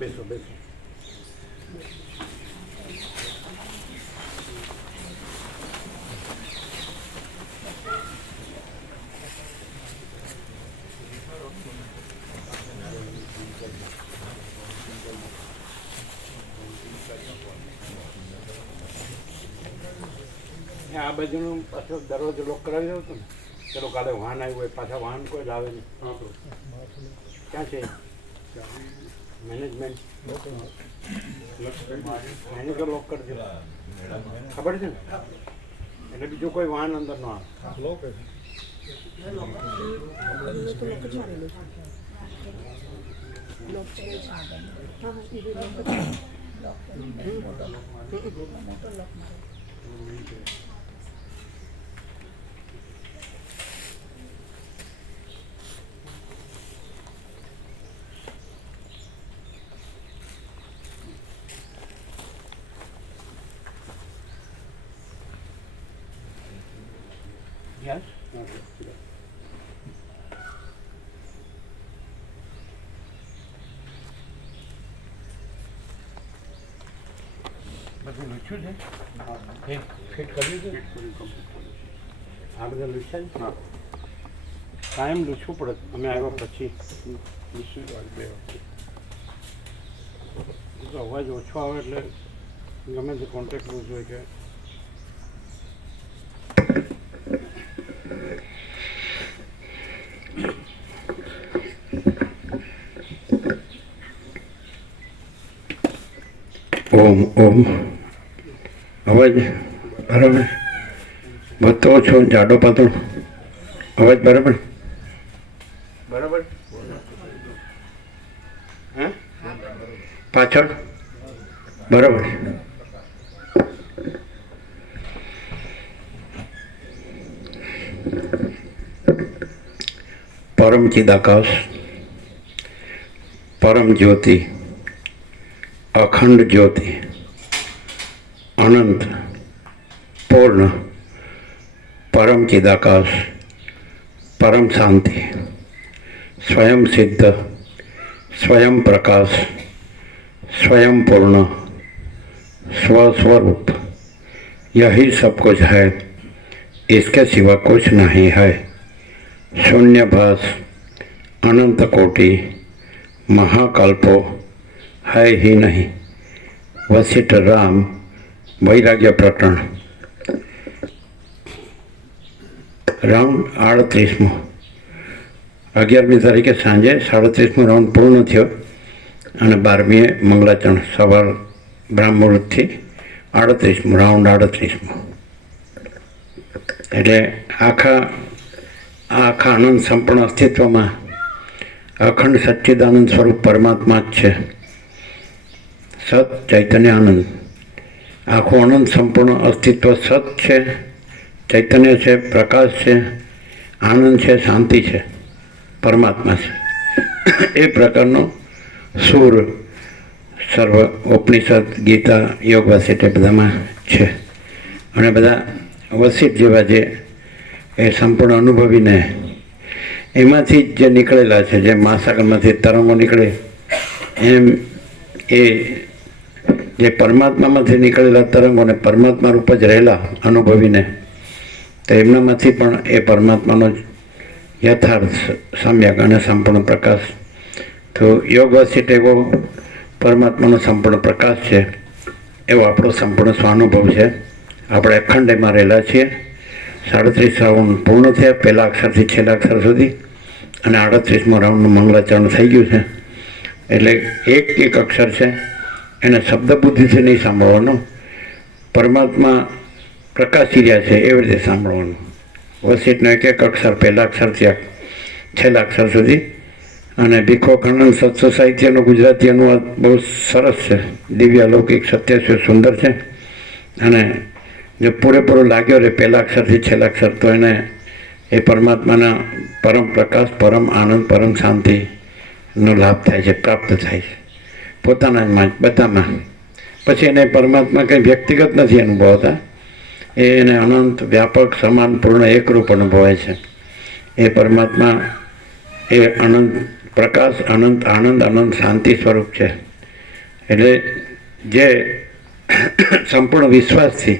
બેસો બેસો. આ બાજુનું પાછો દરવાજો લોક કરાવી દઉં હતું ને, ચલો કાલે વાહન આવ્યું હોય, પાછા વાહન કોઈ જ આવે નહીં. ક્યાં છે મેનેજમેન્ટ? મેનેજર લોક કરી દે, ખબર છે ને? એટલે બીજું કોઈ વાહન અંદર ન આવે. Yes? Okay. બધું લખ્યું છે? ફિટ કર્યું છે? આ બધા લખ્યા છે? હા. કાયમ લૂછવું પડે, અમે આવ્યા પછી અવાજ ઓછો આવે એટલે ગમે તે કોન્ટેક્ટ કરવું જોઈએ કે ઓમ ઓમ અવાજ બરાબર વધતો ઓછો જાડો પાતળો અવાજ બરાબર બરાબર. હે પાછળ બરાબર. પરમ ચિદાકાશ, પરમ જ્યોતિ, અખંડ જ્યોતિ, અનંત પૂર્ણ, પરમ ચિદાકાશ, પરમ શાંતિ, स्वयं सिद्ध, स्वयं प्रकाश, स्वयं पूर्ण, स्वस्वरूप, यही सब कुछ है, इसके सिवा कुछ नहीं है. शून्यभास, अनंत कोटि, महाकल्पो है ही नहीं. वशिष्ठ राम वैराग्य प्रकरण राउंड 38 11મી તારીખે સાંજે 37મો રાઉન્ડ પૂર્ણ થયો અને 12મીએ મંગલાચરણ સવાર બ્રહ્મમુહૂર્તથી 38મો રાઉન્ડ 38મો. એટલે આખા આનંદ સંપૂર્ણ અસ્તિત્વમાં અખંડ સચ્ચિદાનંદ સ્વરૂપ પરમાત્મા જ છે. સત ચૈતન્ય આનંદ, આખું આનંદ સંપૂર્ણ અસ્તિત્વ સત છે, ચૈતન્ય છે, પ્રકાશ છે, આનંદ છે, શાંતિ છે, પરમાત્મા છે. એ પ્રકારનો સૂર સર્વ ઉપનિષદ, ગીતા, યોગ વસિષ્ઠ એ બધામાં છે. અને બધા વસિષ્ઠ જેવા જે એ સંપૂર્ણ અનુભવીને એમાંથી જ જે નીકળેલા છે, જેમ મહાસાગરમાંથી તરંગો નીકળે એમ એ જે પરમાત્મામાંથી નીકળેલા તરંગોને પરમાત્મા રૂપ જ રહેલા અનુભવીને તો એમનામાંથી પણ એ પરમાત્માનો જ યથાર્થ સમ્યક અને સંપૂર્ણ પ્રકાશ. તો યોગ વસિષ્ઠ એવો પરમાત્માનો સંપૂર્ણ પ્રકાશ છે, એવો આપણો સંપૂર્ણ સ્વાનુભવ છે. આપણે અખંડ એમાં રહેલા છીએ. 37 રાઉન્ડ પૂર્ણ થયા, પહેલા અક્ષરથી છેલ્લા અક્ષર સુધી, અને 38મો રાઉન્ડનું મંગલાચરણ થઈ ગયું છે. એટલે એક એક અક્ષર છે એને શબ્દ બુદ્ધિથી નહીં સાંભળવાનો, પરમાત્મા પ્રકાશી રહ્યા છે એવી રીતે સાંભળવાનું. વસિષ્ઠનો એક એક અક્ષર પહેલા અક્ષરથી છેલ્લા અક્ષર સુધી. અને ભીખો ખંડન સત્સો સાહિત્યનો ગુજરાતી અનુવાદ બહુ સરસ છે, દિવ્ય અલૌકિક સત્ય છે, સુંદર છે. અને જો પૂરેપૂરો લાગ્યો રહે પહેલા અક્ષરથી છેલ્લા અક્ષર તો એને એ પરમાત્માના પરમ પ્રકાશ, પરમ આનંદ, પરમ શાંતિનો લાભ થાય છે, પ્રાપ્ત થાય છે પોતાનામાં જ બધામાં. પછી એને પરમાત્મા કંઈ વ્યક્તિગત નથી અનુભવતા, એને અનંત, વ્યાપક, સમાન, પૂર્ણ, એકરૂપ અનુભવાય છે. એ પરમાત્મા એ અનંત પ્રકાશ, અનંત આનંદ, અનંત શાંતિ સ્વરૂપ છે. એટલે જે સંપૂર્ણ વિશ્વાસથી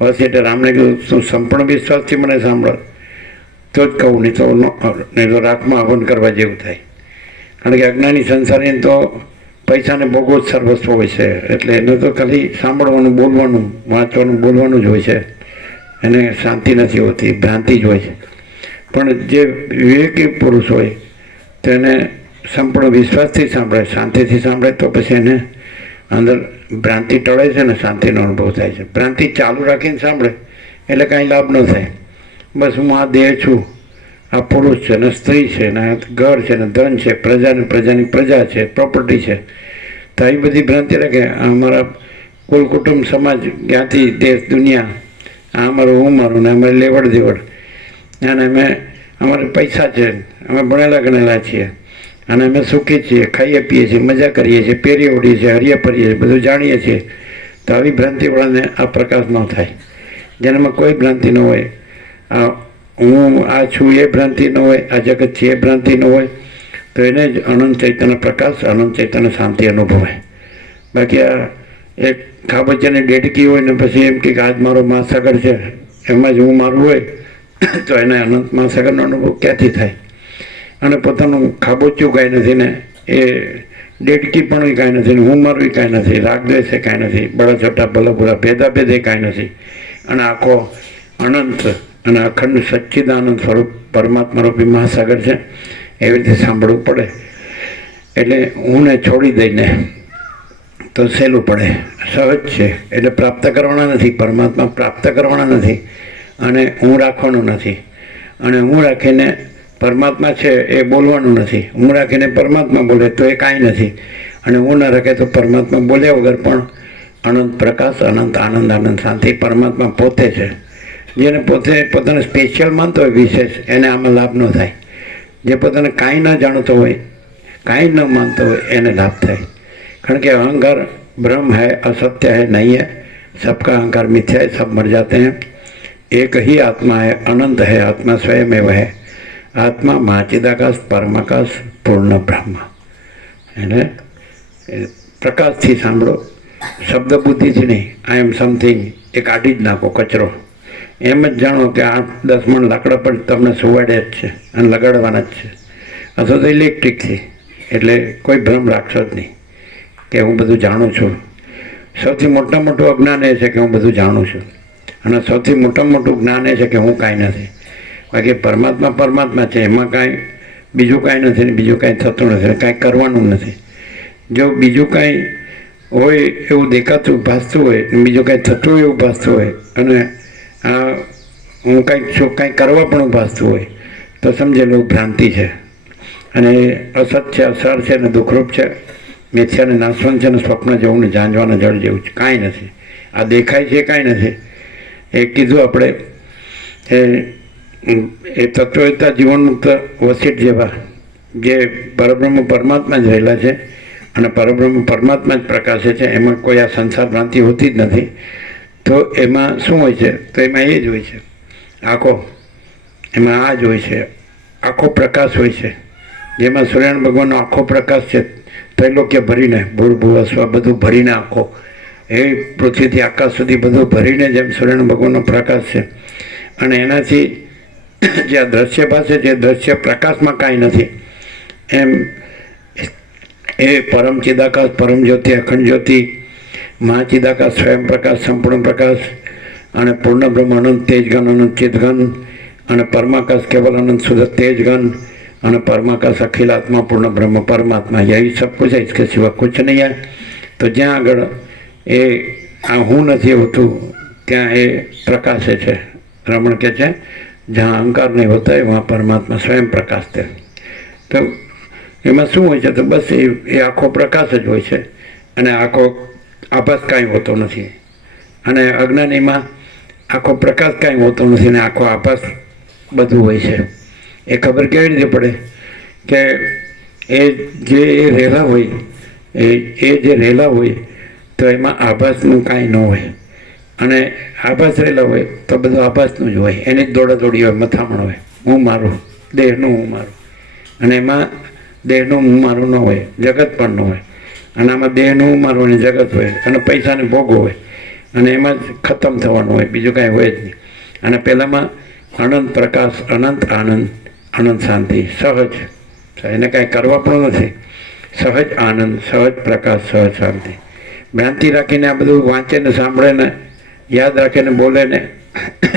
બસ એટલે રામને કીધું તું સંપૂર્ણ વિશ્વાસથી મને સાંભળ તો જ કહું, નહીં તો રાખમાં હવન કરવા જેવું થાય. કારણ કે અજ્ઞાની સંસારી તો પૈસાને ભોગવો જ સર્વસ્વ હોય છે, એટલે એને તો ખાલી સાંભળવાનું, બોલવાનું, વાંચવાનું, બોલવાનું જ હોય છે. એને શાંતિ નથી હોતી, ભ્રાંતિ જ હોય છે. પણ જે વિવેકી પુરુષ હોય તો એને સંપૂર્ણ વિશ્વાસથી સાંભળે, શાંતિથી સાંભળે તો પછી એને અંદર ભ્રાંતિ ટળે છે ને શાંતિનો અનુભવ થાય છે. ભ્રાંતિ ચાલુ રાખીને સાંભળે એટલે કાંઈ લાભ ન થાય. બસ હું આ દેહ છું, આ પુરુષ છે ને સ્ત્રી છે ને ઘર છે ને ધન છે, પ્રજાને પ્રજાની પ્રજા છે, પ્રોપર્ટી છે, તો આવી બધી ભ્રાંતિ રાખે. અમારા કુલ કુટુંબ સમાજ જ્ઞાતિ દેશ દુનિયા, આ અમારું હું મારું ને અમે લેવડ દેવડ, અને અમારે પૈસા છે, અમે ભણેલા ગણેલા છીએ અને અમે સુખી છીએ, ખાઈએ પીએ છીએ, મજા કરીએ છીએ, પહેરીએ ઓઢીએ છીએ, હરીએ ફરીએ છીએ, બધું જાણીએ છીએ. તો આવી ભ્રાંતિવાળાને આ પ્રકાશ ન થાય. જેનામાં કોઈ ભ્રાંતિ ન હોય, હું આ છું એ ભ્રાંતિ ન હોય, આ જગત છે એ ભ્રાંતિ ન હોય, તો એને જ અનંત ચૈતન્ય પ્રકાશ, અનંત ચૈતન્ય શાંતિ અનુભવાય. બાકી આ એક ખાબચિયાની ડેડકી હોય ને પછી એમ કે આજ મારો મહાસાગર છે, એમાં જ હું મારું હોય, તો એને અનંત મહાસાગરનો અનુભવ ક્યાંથી થાય? અને પોતાનું ખાબોચ્યું કાંઈ નથી ને એ ડેડકી પણ કાંઈ નથી ને હું મારું કાંઈ નથી, રાગદ્વેષ એ કાંઈ નથી, બળા છોટા ભલા બુરા ભેદાભેદ એ કાંઈ નથી. અને આખો અનંત અને અખંડ સચ્ચિદાનંદ સ્વરૂપ પરમાત્મા રૂપી મહાસાગર છે. એવી રીતે સાંભળવું પડે. એટલે હુંને છોડી દઈને તો સહેલું પડે, સહજ છે. એટલે પ્રાપ્ત કરવાના નથી, પરમાત્મા પ્રાપ્ત કરવાના નથી, અને હું રાખવાનું નથી. અને હું રાખીને પરમાત્મા છે એ બોલવાનું નથી. હું રાખીને પરમાત્મા બોલે તો એ કાંઈ નથી, અને હું ના રાખે તો પરમાત્મા બોલ્યા વગર પણ અનંત પ્રકાશ, અનંત આનંદ, આનંદ શાંતિ પરમાત્મા પોતે છે. જેને પોતે પોતાને સ્પેશિયલ માનતો હોય, વિશેષ, એને આમાં લાભ ન થાય. જે પોતાને કાંઈ ન જાણતો હોય, કાંઈ ન માનતો હોય, એને લાભ થાય. કારણ કે અહંકાર ब्रह्म है, असत्य है, नहीं है, सबका अहंकार मिथ्या है, सब मर जाते हैं. एक ही आत्मा है, अनंत है, आत्मा स्वयं एवं है. आत्मा महाचिदाकाश, परमाकाश, पूर्ण ब्रह्म. એટલે પ્રકાશથી સાંભળો, શબ્દ બુદ્ધિથી નહીં. આઈ એમ સમથિંગ એ કાઢી જ નાખો કચરો. એમ જ જાણો કે 8-10 મણ લાકડા પર તમને સુવાડ્યા જ છે અને લગાડવાના જ છે, અથવા તો ઇલેક્ટ્રિકથી. એટલે કોઈ ભ્રમ રાખશો જ નહીં કે હું બધું જાણું છું. સૌથી મોટામાં મોટું અજ્ઞાન એ છે કે હું બધું જાણું છું, અને સૌથી મોટામાં મોટું જ્ઞાન એ છે કે હું કાંઈ નથી. બાકી પરમાત્મા પરમાત્મા છે, એમાં કાંઈ બીજું કાંઈ નથી ને બીજું કાંઈ થતું નથી, કાંઈ કરવાનું નથી. જો બીજું કાંઈ હોય એવું દેખાતું ભાસતું હોય, બીજું કાંઈ થતું હોય એવું ભાસતું હોય, અને હું કાંઈક છું કાંઈ કરવા પણ ભાસતું હોય, તો સમજેલું ભ્રાંતિ છે. અને અસત છે, અસર છે ને દુઃખરૂપ છે, મિથ્યાને નાશવંત છે ને સ્વપ્ન જેવું ને ઝાંઝવાના જળ જેવું છે. કાંઈ નથી. આ દેખાય છે કાંઈ નથી. એ કીધું આપણે એ તત્વવેતા જીવનમુક્ત વસીઠ જેવા જે પરબ્રહ્મ પરમાત્મા જ રહેલા છે, અને પરબ્રહ્મ પરમાત્મા જ પ્રકાશે છે. એમાં કોઈ આ સંસાર ભ્રાંતિ હોતી જ નથી. તો એમાં શું હોય છે? તો એમાં એ જ હોય છે આખો, એમાં આ જ હોય છે, આખો પ્રકાશ હોય છે. જેમાં સૂર્યનારાયણ ભગવાનનો આખો પ્રકાશ છે, ત્રૈલોક્ય ભરીને, ભૂળ સ્વ બધું ભરીને આખો, એ પૃથ્વીથી આકાશ સુધી બધું ભરીને જેમ સૂર્યનારાયણ ભગવાનનો પ્રકાશ છે. અને એનાથી જે આ દ્રશ્ય ભાષે છે, દ્રશ્ય પ્રકાશમાં કાંઈ નથી. એમ એ પરમ ચિદાકાશ, પરમ જ્યોતિ, અખંડ જ્યોતિ, મહાચિદાકાશ, સ્વયં પ્રકાશ, સંપૂર્ણ પ્રકાશ, અને પૂર્ણ બ્રહ્મ, અનંત તેજગન, અનંત ચિદગન, અને પરમાકાશ કેવલ અનંત શુદ્ધ તેજગન, અને परमाकाश अखिल आत्मा पूर्ण ब्रह्म परमात्मा, यही सब कुछ है, इसके सिवा कुछ नहीं है. तो જ્યાં આગળ એ આ હું નથી હોતું ત્યાં એ પ્રકાશે છે. રમણ કહે છે જ્યાં અહંકાર નહીં હોતા है वहाँ परमात्मा स्वयं प्रकाश है. તો એમાં શું હોય છે? તો બસ એ આખો પ્રકાશ જ હોય છે, અને આખો આભાસ કાંઈ હોતો નથી. અને અજ્ઞાનીમાં આખો પ્રકાશ કાંઈ હોતો નથી, અને આખો આભાસ બધું હોય છે. એ ખબર કેવી રીતે પડે કે એ જે રહેલા હોય, એ જે રહેલા હોય તો એમાં આભાસનું કાંઈ ન હોય, અને આભાસ રહેલા હોય તો બધું આભાસનું જ હોય. એની જ દોડાદોડી હોય, મથામણ હોય, હું મારું, દેહનું હું મારું. અને એમાં દેહનું હું મારું ન હોય, જગત પણ ન હોય. અને આમાં દેહનું ઉમારવાની જગત હોય અને પૈસાને ભોગવો હોય અને એમાં જ ખતમ થવાનું હોય, બીજું કાંઈ હોય જ નહીં. અને પહેલાંમાં અનંત પ્રકાશ, અનંત આનંદ, અનંત શાંતિ, સહજ, એને કાંઈ કરવા પણ નથી, સહજ આનંદ, સહજ પ્રકાશ, સહજ શાંતિ. ભ્રાંતિ રાખીને આ બધું વાંચે ને સાંભળે ને યાદ રાખે ને બોલે ને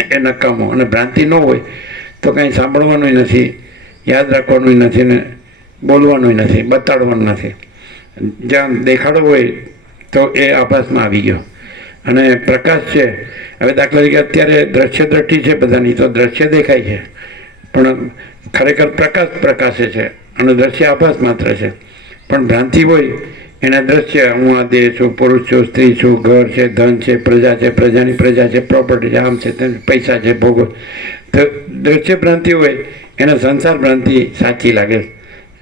એ નકામો. અને ભ્રાંતિ ન હોય તો કાંઈ સાંભળવાનું નથી, યાદ રાખવાનું નથી ને બોલવાનું નથી, બતાડવાનું નથી. જ્યાં દેખાડો હોય તો એ આભાસમાં આવી ગયો. અને પ્રકાશ છે, હવે દાખલા તરીકે અત્યારે દ્રશ્ય દ્રષ્ટિ છે બધાની, તો દ્રશ્ય દેખાય છે પણ ખરેખર પ્રકાશ પ્રકાશે છે અને દ્રશ્ય આભાસ માત્ર છે. પણ ભ્રાંતિ હોય એના દ્રશ્ય, હું આ દેહ છું, પુરુષ છું, સ્ત્રી છું, ઘર છે, ધન છે, પ્રજા છે, પ્રજાની પ્રજા છે, પ્રોપર્ટી છે, આમ છે, પૈસા છે, ભોગવ. તો દ્રશ્ય ભ્રાંતિ હોય એને સંસાર ભ્રાંતિ સાચી લાગે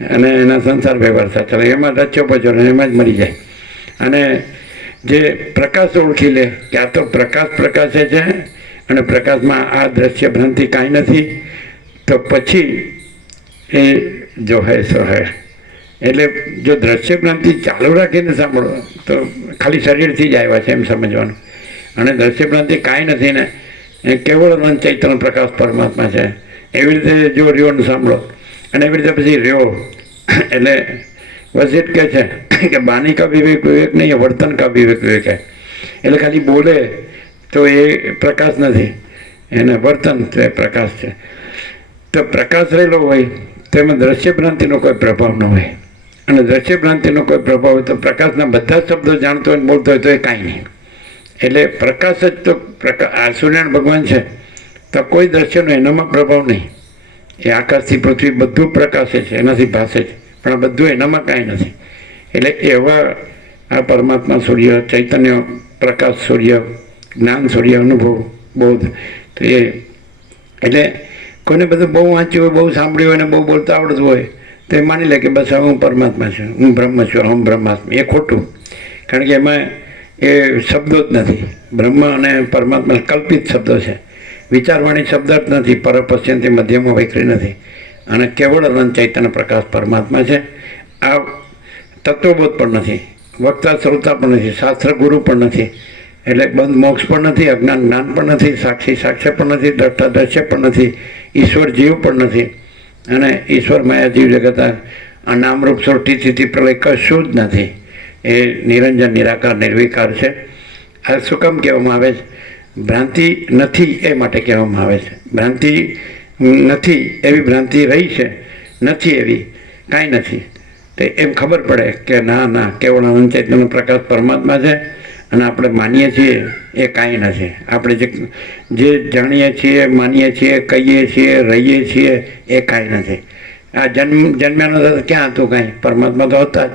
અને એના સંસાર વ્યવહાર સાચા લાગે, એમાં રચ્યો પચ્યો એમાં જ મરી જાય. અને જે પ્રકાશ ઓળખી લે કે આ તો પ્રકાશ પ્રકાશે છે અને પ્રકાશમાં આ દ્રશ્ય ભ્રાંતિ કાંઈ નથી, તો પછી એ જો હે સો હે. એટલે જો દ્રશ્ય ભ્રાંતિ ચાલુ રાખીને સાંભળો તો ખાલી શરીરથી જ આવ્યા છે એમ સમજવાનું. અને દ્રશ્ય ભ્રાંતિ કાંઈ નથી ને એ કેવળ મન ચૈતન્ય પ્રકાશ પરમાત્મા છે, એવી રીતે જો રહ્યો સાંભળો અને એવી રીતે પછી રહ્યો. એટલે વસીત કહે છે કે બાની કા વિવેક વિવેક નહીં, વર્તન કા વિવેક વિવેક હે. એટલે ખાલી બોલે તો એ પ્રકાશ નથી, એને વર્તન છે પ્રકાશ છે. તો પ્રકાશ રહેલો હોય તો એમાં દ્રશ્ય ભ્રાંતિનો કોઈ પ્રભાવ ન હોય. અને દ્રશ્ય ભ્રાંતિનો કોઈ પ્રભાવ હોય તો પ્રકાશના બધા શબ્દો જાણતો હોય બોલતો હોય તો એ કાંઈ નહીં. એટલે પ્રકાશ જ તો આ સૂર્યનારાયણ ભગવાન છે તો કોઈ દ્રશ્યનો એનામાં પ્રભાવ નહીં. એ આકાશથી પૃથ્વી બધું પ્રકાશે છે, એનાથી ભાષે છે, પણ આ બધું એનામાં કાંઈ નથી. એટલે એવા આ પરમાત્મા સૂર્ય, ચૈતન્ય પ્રકાશ સૂર્ય, જ્ઞાન સૂર્ય, અનુભવ, બોધ. તો એ એટલે કોઈને બધું બહુ વાંચ્યું હોય, બહુ સાંભળ્યું હોય ને બહુ બોલતા આવડતું હોય તો એ માની લે કે બસ હવે હું પરમાત્મા છું, હું બ્રહ્મ છું, હું બ્રહ્માસ્મી. એ ખોટું. કારણ કે એમાં એ શબ્દો જ નથી. બ્રહ્મ અને પરમાત્મા કલ્પિત શબ્દો છે, વિચારવાણી શબ્દ જ નથી, પરપશ્યંતિ મધ્યમાં વૈખરી નથી. અને કેવળ અનંત ચૈતન્ય પ્રકાશ પરમાત્મા છે. આ તત્વબોધ પણ નથી, વક્તા શ્રોતા પણ નથી, શાસ્ત્ર ગુરુ પણ નથી, એટલે બંધ મોક્ષ પણ નથી, અજ્ઞાન જ્ઞાન પણ નથી, સાક્ષી સાક્ષ્ય પણ નથી, દ્રષ્ટા દ્રશ્ય પણ નથી, ઈશ્વર જીવ પણ નથી. અને ઈશ્વર માયા જીવ જગત આ નામરૂપ સૃષ્ટિ સ્થિતિ પ્રલય કશું જ નથી. એ નિરંજન નિરાકાર નિર્વિકાર છે. આ શું કામ કહેવામાં આવે છે? ભ્રાંતિ નથી એ માટે કહેવામાં આવે છે. ભ્રાંતિ નથી એવી ભ્રાંતિ રહી છે, નથી એવી કાંઈ નથી. તો એમ ખબર પડે કે ના ના કેવળ અનંત ચૈતન્ય પ્રકાશ પરમાત્મા છે અને આપણે માનીએ છીએ એ કાંઈ નથી. આપણે જે જાણીએ છીએ, માનીએ છીએ, કહીએ છીએ, રહીએ છીએ એ કાંઈ નથી. આ જન્મ્યાનો તો ક્યાં હતું કાંઈ? પરમાત્મા તો હતા જ.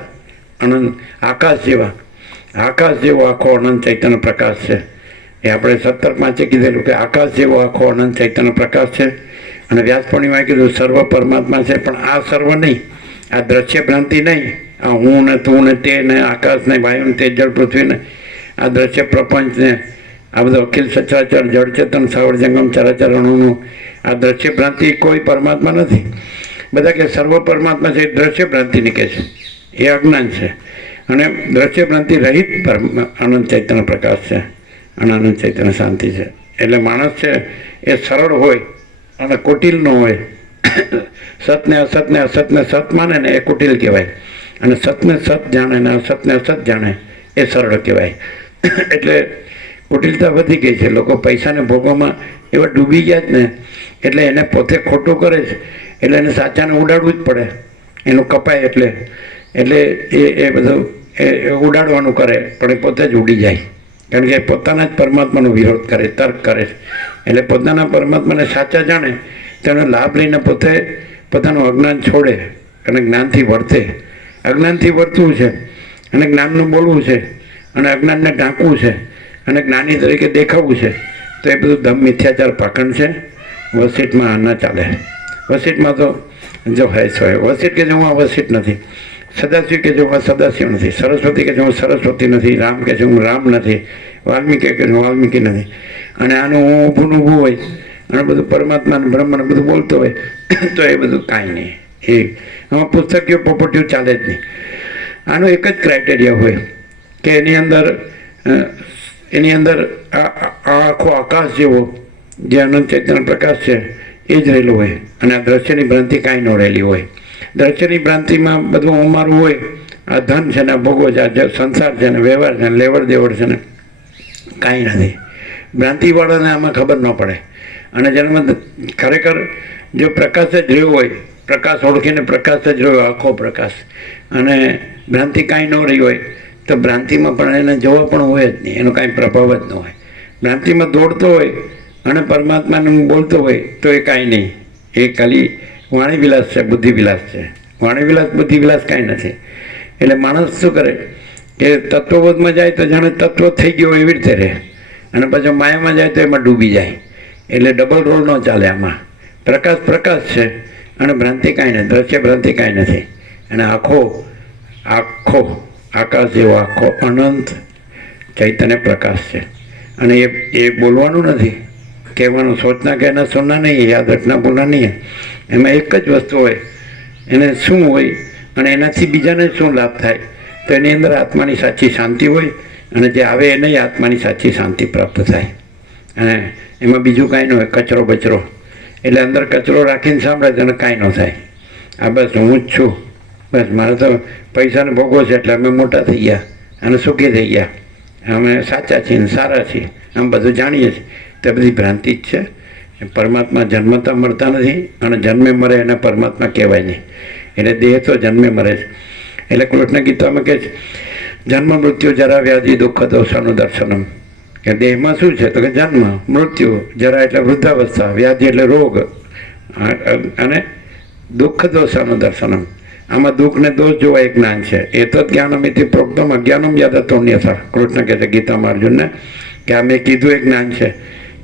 અનંત આકાશ જેવો આખો અનંત ચૈતન્ય પ્રકાશ છે. એ આપણે 17 કીધેલું કે આકાશ જેવો આખો અનંત ચૈતન્ય પ્રકાશ છે. અને વ્યાસ પૂર્ણિમાએ કીધું સર્વ પરમાત્મા છે, પણ આ સર્વ નહીં, આ દ્રશ્ય ભ્રાંતિ નહીં, આ હું ને તું ને તે ને આકાશ ને વાયુ ને તે જળ પૃથ્વી ને આ દ્રશ્ય પ્રપંચ ને આ બધું અખિલ સચરાચર જળચેતન સાવર જંગમ ચરાચરણોનું આ દ્રશ્ય ભ્રાંતિ કોઈ પરમાત્મા નથી. બધા કે સર્વ પરમાત્મા છે, એ દ્રશ્ય ભ્રાંતિની કહે છે, એ અજ્ઞાન છે. અને દ્રશ્ય ભ્રાંતિ રહિત અનંત ચૈતન્ય પ્રકાશ છે અને અનંત ચૈતન્ય શાંતિ છે. એટલે માણસ છે એ સરળ હોય અને કુટિલ ન હોય. સતને અસતને સત માને ને એ કુટિલ કહેવાય, અને સતને સત જાણે ને અસતને અસત જાણે એ સરળ કહેવાય. એટલે કુટિલતા વધી ગઈ છે. લોકો પૈસાને ભોગવામાં એવા ડૂબી ગયા જ ને, એટલે એને પોતે ખોટું કરે છે એટલે એને સાચાને ઉડાડવું જ પડે. એનું કપાય એટલે એ બધું એ ઉડાડવાનું કરે, પણ એ પોતે જ ઉડી જાય. કારણ કે પોતાના જ પરમાત્માનો વિરોધ કરે, તર્ક કરે. એટલે પોતાના પરમાત્માને સાચા જાણે તેનો લાભ લઈને પોતે પોતાનું અજ્ઞાન છોડે અને જ્ઞાનથી વર્તે. અજ્ઞાનથી વર્તવું છે અને જ્ઞાનનું બોલવું છે અને અજ્ઞાનને ઢાંકવું છે અને જ્ઞાની તરીકે દેખાવું છે. તો એ બધું ધમ મિથ્યાચાર પાખંડ છે. વસીટમાં ન ચાલે. વસીટમાં તો જો હે સો હે. વસીટ કે જો હું આ વસીટ નથી, સદાશિવ કે જો હું સદાશિવ નથી, સરસ્વતી કે જો હું સરસ્વતી નથી, રામ કે હું રામ નથી, વાલ્મીકી કે હું વાલ્મીકી નથી. અને આનું હું ઊભું હોય અને બધું પરમાત્માને બ્રહ્મને બધું બોલતો હોય તો એ બધું કાંઈ નહીં. એ આમાં પુસ્તકીય પોપટીઓ ચાલે જ નહીં. આનો એક જ ક્રાઇટેરિયા હોય કે એની અંદર આ આખો આકાશ જેવો જે અનંત ચૈતન્ય પ્રકાશ છે એ જ રહેલો હોય અને આ દ્રશ્યની ભ્રાંતિ કાંઈ ન રહેલી હોય. દ્રશ્યની ભ્રાંતિમાં બધું અમારું હોય, આ ધન છે ને, ભોગો છે, આ સંસાર છે ને, વ્યવહાર છે ને, લેવડ દેવડ છે ને, કાંઈ નથી. ભ્રાંતિવાળાને આમાં ખબર ન પડે. અને જેનામાં ખરેખર જો પ્રકાશ જ રહ્યો હોય, પ્રકાશ ઓળખીને પ્રકાશ જ રહ્યો, આખો પ્રકાશ, અને ભ્રાંતિ કાંઈ ન રહી હોય તો ભ્રાંતિમાં પણ એને જોવા પણ હોય જ નહીં, એનો કાંઈ પ્રભાવ જ ન હોય. ભ્રાંતિમાં દોડતો હોય અને પરમાત્માને બોલતો હોય તો એ કાંઈ નહીં, એ ખાલી વાણીવિલાસ છે, બુદ્ધિવિલાસ છે. વાણીવિલાસ બુદ્ધિવિલાસ કાંઈ નથી. એટલે માણસ શું કરે કે તત્વબોધમાં જાય તો જાણે તત્વ થઈ ગયો એવી રીતે રહે, અને પછી માયામાં જાય તો એમાં ડૂબી જાય. એટલે ડબલ રોલ ન ચાલે આમાં. પ્રકાશ પ્રકાશ છે અને ભ્રાંતિ કાંઈ નથી, દ્રશ્ય ભ્રાંતિ કાંઈ નથી. અને આખો આકાશ જેવો આખો અનંત ચૈતન્ય પ્રકાશ છે. અને એ બોલવાનું નથી, કહેવાનું, સોચના કહેના સુનના નહીં, યાદ રખના બોલના નહીં. એમાં એક જ વસ્તુ હોય, એને શું હોય અને એનાથી બીજાને શું લાભ થાય, તો એની અંદર આત્માની સાચી શાંતિ હોય, અને જે આવે એને આત્માની સાચી શાંતિ પ્રાપ્ત થાય. અને એમાં બીજું કાંઈ ન હોય, કચરો બચરો. એટલે અંદર કચરો રાખીને સાંભળે તો એને કાંઈ ન થાય. આ બસ હું જ છું, બસ મારે તો પૈસાને ભોગવો છે એટલે અમે મોટા થઈ ગયા અને સુખી થઈ ગયા, અમે સાચા છીએ ને સારા છીએ, આમ બધું જાણીએ છીએ. તે બધી ભ્રાંતિ જ છે. પરમાત્મા જન્મતા મળતા નથી, અને જન્મે મરે એને પરમાત્મા કહેવાય નહીં. એટલે દેહ તો જન્મે મરે છે. એટલે કૃષ્ણ ગીતામાં કહે છે, જન્મ મૃત્યુ જરા વ્યાધિ દુઃખ દોષાનું દર્શનમ. કે દેહમાં શું છે તો કે જન્મ, મૃત્યુ, જરા એટલે વૃદ્ધાવસ્થા, વ્યાધિ એટલે રોગ, અને દુઃખ દોષાનું દર્શનમ. આમાં દુઃખ ને દોષ જોવા એક જ્ઞાન છે. એ તો જ્ઞાનમિતિ પ્રોક્તમ અજ્ઞાનમ યાદતોન્યથા. કૃષ્ણ કહે છે ગીતામાં અર્જુનને કે આ મેં કીધું એક જ્ઞાન છે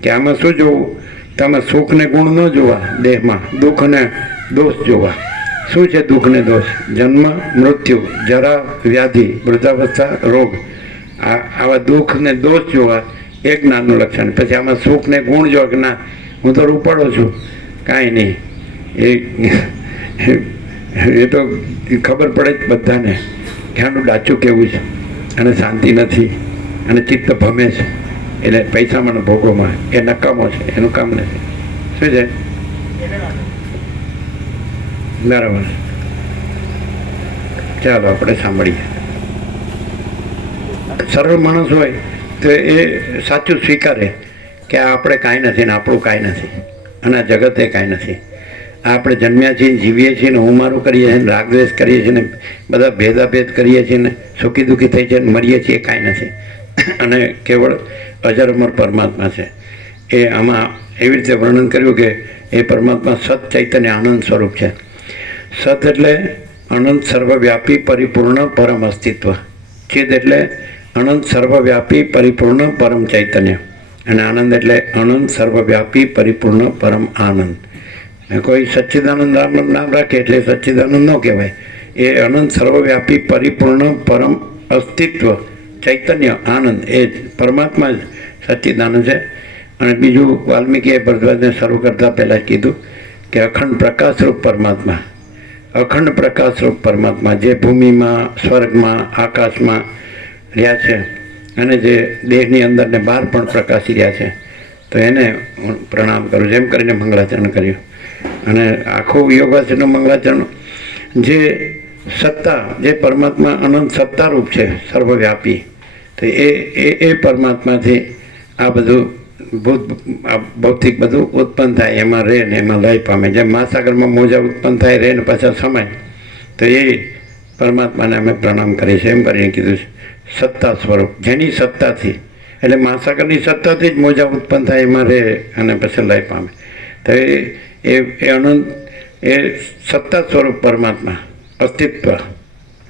કે આમાં શું જોવું, તમે સુખ ને ગુણ ન જોવા દેહમાં, દુઃખ ને દોષ જોવા. શું છે દુઃખ ને દોષ? જન્મ, મૃત્યુ, જરા, વ્યાધિ, વૃદ્ધાવસ્થા, રોગ. આવા દુઃખ ને દોષ જોવા એ જ્ઞાનનું લક્ષણ. પછી આમાં સુખ ને ગુણ જોવા કે ના હું તો રૂપાળો છું, કાંઈ નહીં, એ તો ખબર પડે જ બધાને કે આનું ડાચું કેવું છે, અને શાંતિ નથી, અને ચિત્ત ભમે છે. એટલે પૈસામાં ભોગોમાં એ નકામો છે, એનું કામ નથી. શું છે? બરાબર. ચાલો આપણે સાંભળીએ. સરળ માણસ હોય તો એ સાચું સ્વીકારે કે આપણે કાંઈ નથી ને આપણું કાંઈ નથી, અને આ જગત એ કાંઈ નથી. આપણે જન્મ્યા છીએ, જીવીએ છીએ ને હું મારું કરીએ છીએ, રાગદ્વેષ કરીએ છીએ ને બધા ભેદાભેદ કરીએ છીએ ને સુખી દુઃખી થઈ જાય ને મરીએ છીએ, કાંઈ નથી. અને કેવળ અજર અમર પરમાત્મા છે. એ આમાં એવી રીતે વર્ણન કર્યું કે એ પરમાત્મા સત ચૈતન્ય આનંદ સ્વરૂપ છે. સત એટલે અનંત સર્વવ્યાપી પરિપૂર્ણ પરમ અસ્તિત્વ. ચિદ એટલે અનંત સર્વવ્યાપી પરિપૂર્ણ પરમ ચૈતન્ય. અને આનંદ એટલે અનંત સર્વવ્યાપી પરિપૂર્ણ પરમ આનંદ. કોઈ સચ્ચિદાનંદ નામ રાખે એટલે સચ્ચિદાનંદ ન કહેવાય. એ અનંત સર્વવ્યાપી પરિપૂર્ણ પરમ અસ્તિત્વ ચૈતન્ય આનંદ એ જ પરમાત્મા જ સચ્ચિદાનંદ છે. અને બીજું વાલ્મીકીએ ભરદ્વાજને શરૂ કરતા પહેલાં કીધું કે અખંડ પ્રકાશરૂપ પરમાત્મા, અખંડ પ્રકાશરૂપ પરમાત્મા જે ભૂમિમાં, સ્વર્ગમાં, આકાશમાં રહ્યા છે, અને જે દેહની અંદર ને બહાર પણ પ્રકાશી રહ્યા છે, તો એને હું પ્રણામ કરું. જેમ કરીને મંગળાચરણ કર્યું. અને આખું યોગાસનનું મંગળાચરણ જે સત્તા, જે પરમાત્મા અનંત સત્તારૂપ છે, સર્વવ્યાપી, તો એ પરમાત્માથી આ બધું ભૌતિક બધું ઉત્પન્ન થાય, એમાં રહે ને એમાં લય પામે. જેમ મહાસાગરમાં મોજા ઉત્પન્ન થાય, રહે ને પાછા સમાય, તો એ પરમાત્માને અમે પ્રણામ કરીએ છીએ. એમ કરીને કીધું છે સત્તા સ્વરૂપ, જેની સત્તાથી, એટલે મહાસાગરની સત્તાથી જ મોજા ઉત્પન્ન થાય, એમાં રહે અને પછી લય પામે. તો એ અનંત એ સત્તા સ્વરૂપ પરમાત્મા, અસ્તિત્વ,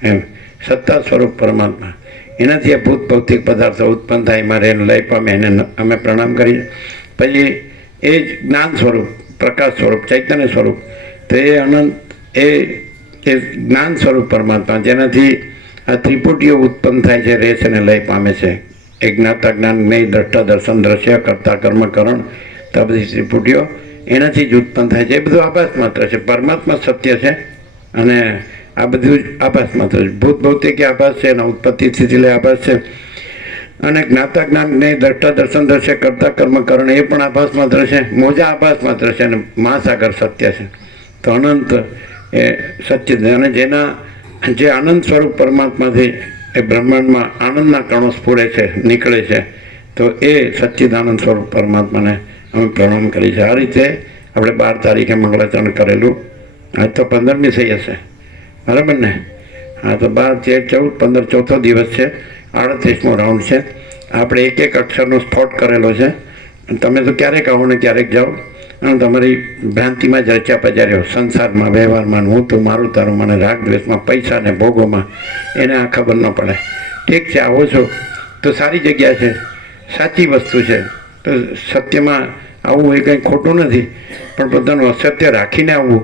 એમ સત્તા સ્વરૂપ પરમાત્મા, એનાથી ભૂત ભૌતિક પદાર્થો ઉત્પન્ન થાય, એમાં રહે લય પામે, એને અમે પ્રણામ કરીએ. પછી એ જ જ્ઞાન સ્વરૂપ, પ્રકાશ સ્વરૂપ, ચૈતન્ય સ્વરૂપ, તો એ અનંત એ જ્ઞાન સ્વરૂપ પરમાત્મા, જેનાથી આ ત્રિપુટીઓ ઉત્પન્ન થાય છે, રહે છે ને લય પામે છે. એ જ્ઞાતા જ્ઞાન, જ્ઞેય, દ્રષ્ટા દર્શન, દ્રશ્ય, કર્તા કર્મ કરણ, તો આ બધી ત્રિપુટીઓ એનાથી જ ઉત્પન્ન થાય છે. એ બધું આભાસ માત્ર છે. પરમાત્મા સત્ય છે, અને આ બધું જ આભાસ માત્ર છે. ભૂત ભૌતિક આભાસ છે, એના ઉત્પત્તિ સ્થિતિ લઈ આભાસ છે, અને જ્ઞાતા જ્ઞાનને દ્રષ્ટા દર્શન દર્શે કરતા કર્મ કરણ એ પણ આભાસ માત્ર છે. મોજા આભાસ માત્ર છે અને મહાસાગર સત્ય છે. તો અનંત એ સચ્ચિદ, અને જેના જે આનંદ સ્વરૂપ પરમાત્માથી એ બ્રહ્માંડમાં આનંદના કણો સ્ફુરે છે, નીકળે છે, તો એ સચ્ચિદાનંદ સ્વરૂપ પરમાત્માને અમે પ્રણામ કરી છે. આ રીતે આપણે 12 તારીખે મંગળાચરણ કરેલું. આજ તો 15મી થઈ હશે, બરાબર ને? હા, તો 12, 13, 14, 15 ચોથો દિવસ છે, 38મો રાઉન્ડ છે. આપણે એક એક અક્ષરનો સ્ફોટ કરેલો છે. તમે તો ક્યારેક આવો ને ક્યારેક જાઓ અને તમારી ભ્રાંતિમાં જ રચ્યા પચાર્યો, સંસારમાં, વ્યવહારમાં, હું તું, મારું તારું, મને રાગ દ્વેષમાં, પૈસા ને ભોગોમાં, એને આ ખબર ન પડે. ઠીક છે, આવો છો તો સારી જગ્યા છે, સાચી વસ્તુ છે, તો સત્યમાં આવવું એ કંઈ ખોટું નથી, પણ પોતાનું અસત્ય રાખીને આવવું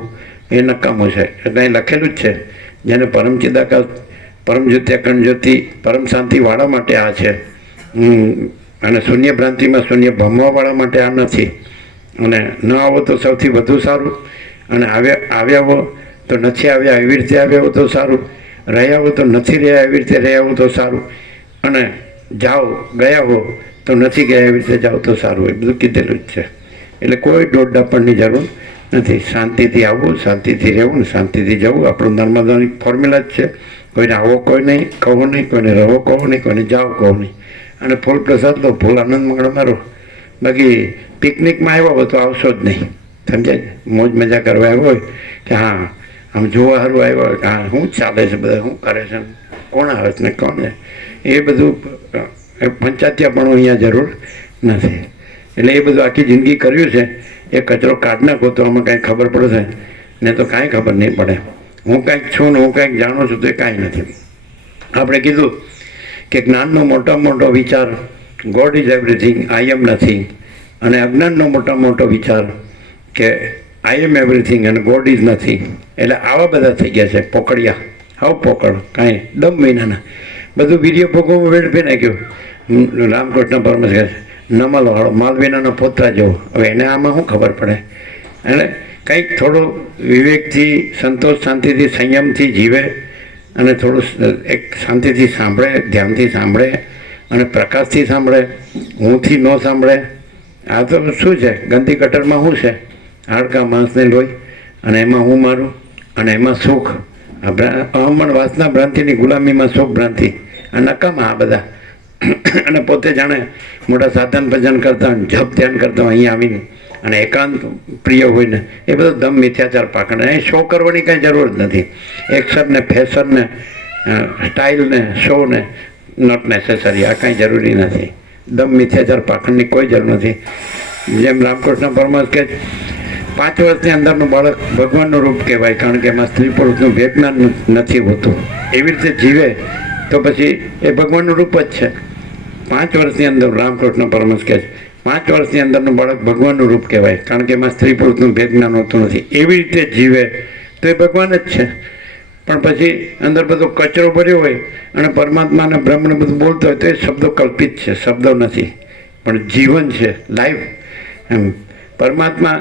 એ નકામું છે. એટલે અહીં લખેલું જ છે, જેને પરમ ચિદાકાશ, પરમ જ્યોતિ, અખંડ જ્યોતિ, પરમ શાંતિવાળા માટે આ છે, અને શૂન્ય ભ્રાંતિમાં શૂન્ય ભમવાવાળા માટે આ નથી. અને ન આવો તો સૌથી વધુ સારું, અને આવ્યા હો તો નથી આવ્યા એવી રીતે આવ્યા હો તો સારું, રહ્યા હો તો નથી રહ્યા એવી રીતે રહ્યા હો તો સારું, અને જાઓ ગયા હો તો નથી ગયા એવી રીતે જાઓ તો સારું. એ બધું કીધેલું જ છે. એટલે કોઈ દોડડાપણની જરૂર નથી. શાંતિથી આવવું, શાંતિથી રહેવું, શાંતિથી જવું, આપણું નર્મદાની ફોર્મ્યુલા જ છે. કોઈને આવો કોઈ નહીં કહો નહીં, કોઈને રહો કહો નહીં, કોઈને જાઓ કહો નહીં, અને ફૂલ પ્રસાદ લો, ફૂલ આનંદ મંગળ મારો. બાકી પિકનિકમાં આવ્યો હોય તો આવશો જ નહીં, સમજાય? મોજ મજા કરવા આવ્યો હોય કે હા આમ જોવા સારું આવ્યો હોય કે હા શું ચાલે છે, બધા શું કરે છે, કોણ આવે છે ને કોણ છે, એ બધું પંચાયતિયાપણું અહીંયા જરૂર નથી. એટલે એ બધું આખી જિંદગી કર્યું છે, એ કચરો કાઢ નાખો તો આમાં કાંઈ ખબર પડશે ને, તો કાંઈ ખબર નહીં પડે. હું કાંઈક છું ને હું કાંઈક જાણું છું તો એ કાંઈ નથી. આપણે કીધું કે જ્ઞાનનો મોટામાં મોટો વિચાર God is everything, I am nothing, અને અજ્ઞાનનો મોટામાં મોટો વિચાર કે આઈ એમ એવરીથિંગ અને ગોડ ઇઝ નથિંગ. એટલે આવા બધા થઈ ગયા છે પોકડિયા, હાવ પોકળ, કાંઈ દમ મહિનાના બધું વીર્ય ભોગવમાં વેડફી નાખ્યું. રામકૃષ્ણ પરમહંસ કહે છે નમલો હાળો માલવીનાનો પોતા જેવો. હવે એને આમાં શું ખબર પડે? એટલે કંઈક થોડું વિવેકથી, સંતોષ, શાંતિથી, સંયમથી જીવે, અને થોડું એક શાંતિથી સાંભળે, ધ્યાનથી સાંભળે, અને પ્રકાશથી સાંભળે, હુંથી ન સાંભળે. આ તો શું છે? ગંદી કટરમાં શું છે? હાડકા, માંસને લોહી, અને એમાં હું મારું, અને એમાં સુખ. અહમણ વાસના ભ્રાંતિની ગુલામીમાં સુખ ભ્રાંતિ, આ નકામા આ બધા. અને પોતે જાણે મોટા સાધન ભજન કરતા હોય, જપ ધ્યાન કરતા હોય, અહીંયા આવીને અને એકાંત પ્રિય હોય ને, એ બધો દમ મિથ્યાચાર પાકડે. અહીં શો કરવાની કાંઈ જરૂર જ નથી. એક્શન ને ફેશન ને સ્ટાઇલ ને શો ને નોટ નેસેસરી, આ કાંઈ જરૂરી નથી. દમ મિથ્યાચાર પાખંડની કોઈ જરૂર નથી. જેમ રામકૃષ્ણ પરમહંસ કહે 5 વર્ષની અંદરનું બાળક ભગવાનનું રૂપ કહેવાય, કારણ કે એમાં સ્ત્રી પુરુષનું ભેદજ્ઞાન નથી હોતું. એવી રીતે જીવે તો પછી એ ભગવાનનું રૂપ જ છે. 5 વર્ષની અંદર રામકૃષ્ણ પરમહંસ કહે છે 5 વર્ષની અંદરનું બાળક ભગવાનનું રૂપ કહેવાય, કારણ કે એમાં સ્ત્રી પુરુષનું ભેદજ્ઞાન હોતું નથી. એવી રીતે જીવે તો એ ભગવાન જ છે. પણ પછી અંદર બધો કચરો ભર્યો હોય અને પરમાત્મા અને બ્રહ્મને બધું બોલતો હોય તો એ શબ્દો કલ્પિત છે, શબ્દો નથી, પણ જીવન છે, લાઈફ. એમ પરમાત્મા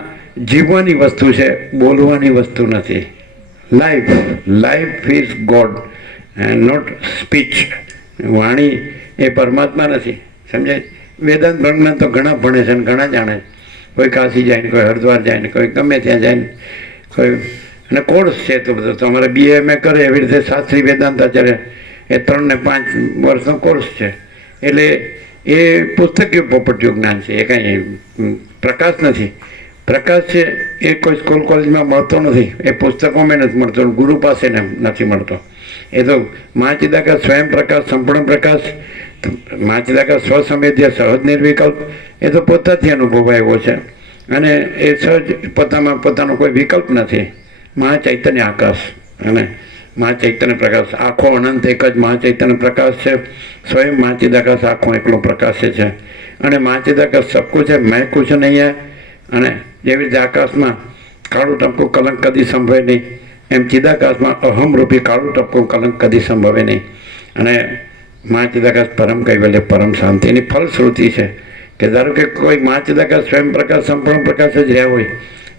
જીવવાની વસ્તુ છે, બોલવાની વસ્તુ નથી. Life is God and not speech. વાણી એ પરમાત્મા નથી, સમજાય? વેદાંત બ્રહ્મના તો ઘણા ભણે છે અને ઘણા જાણે છે. કોઈ કાશી જાય ને, કોઈ હરિદ્વાર જાય ને, કોઈ ગમે ત્યાં જાય ને, કોઈ અને કોર્સ છે તો બધો તમારે BA કરે એવી રીતે શાસ્ત્રી વેદાંતાચાર્ય એ 3 ને 5 વર્ષનો કોર્સ છે. એટલે એ પુસ્તકીય પોપટીયું જ્ઞાન છે, એ કાંઈ પ્રકાશ નથી. પ્રકાશ છે એ કોઈ સ્કૂલ કોલેજમાં મળતો નથી, એ પુસ્તકોમાં નથી મળતો, ગુરુ પાસે નથી મળતો. એ તો મહાચિદાકાશ સ્વયં પ્રકાશ, સંપૂર્ણ પ્રકાશ, મહાચિદાકાશ સ્વસંવેદ્ય, સહજ નિર્વિકલ્પ, એ તો પોતાથી અનુભવ આવ્યો છે, અને એ સહજ પોતાનો કોઈ વિકલ્પ નથી. મહાચૈતન્ય આકાશ અને મહાચૈતન્ય પ્રકાશ, આખો અનંત એક જ મહાચૈતન્ય પ્રકાશ છે. સ્વયં મહાચિદાકાશ આખો એકલો પ્રકાશ છે, અને મહાચિદાકાશ સબકું છે, મેં કુછ નહીં હે. અને જેવી રીતે આકાશમાં કાળું ટપકું કલંક કદી સંભવે નહીં, એમ ચિદાકાશમાં અહમરૂપી કાળું ટપકું કલંક કદી સંભવે નહીં. અને મહાચિદાકાશ પરમ કૈવલ્ય, પરમ શાંતિની ફલશ્રુતિ છે. કે ધારો કે કોઈ મહાચિદાકાશ સ્વયં પ્રકાશ, સંપૂર્ણ પ્રકાશ જ રહ્યા હોય,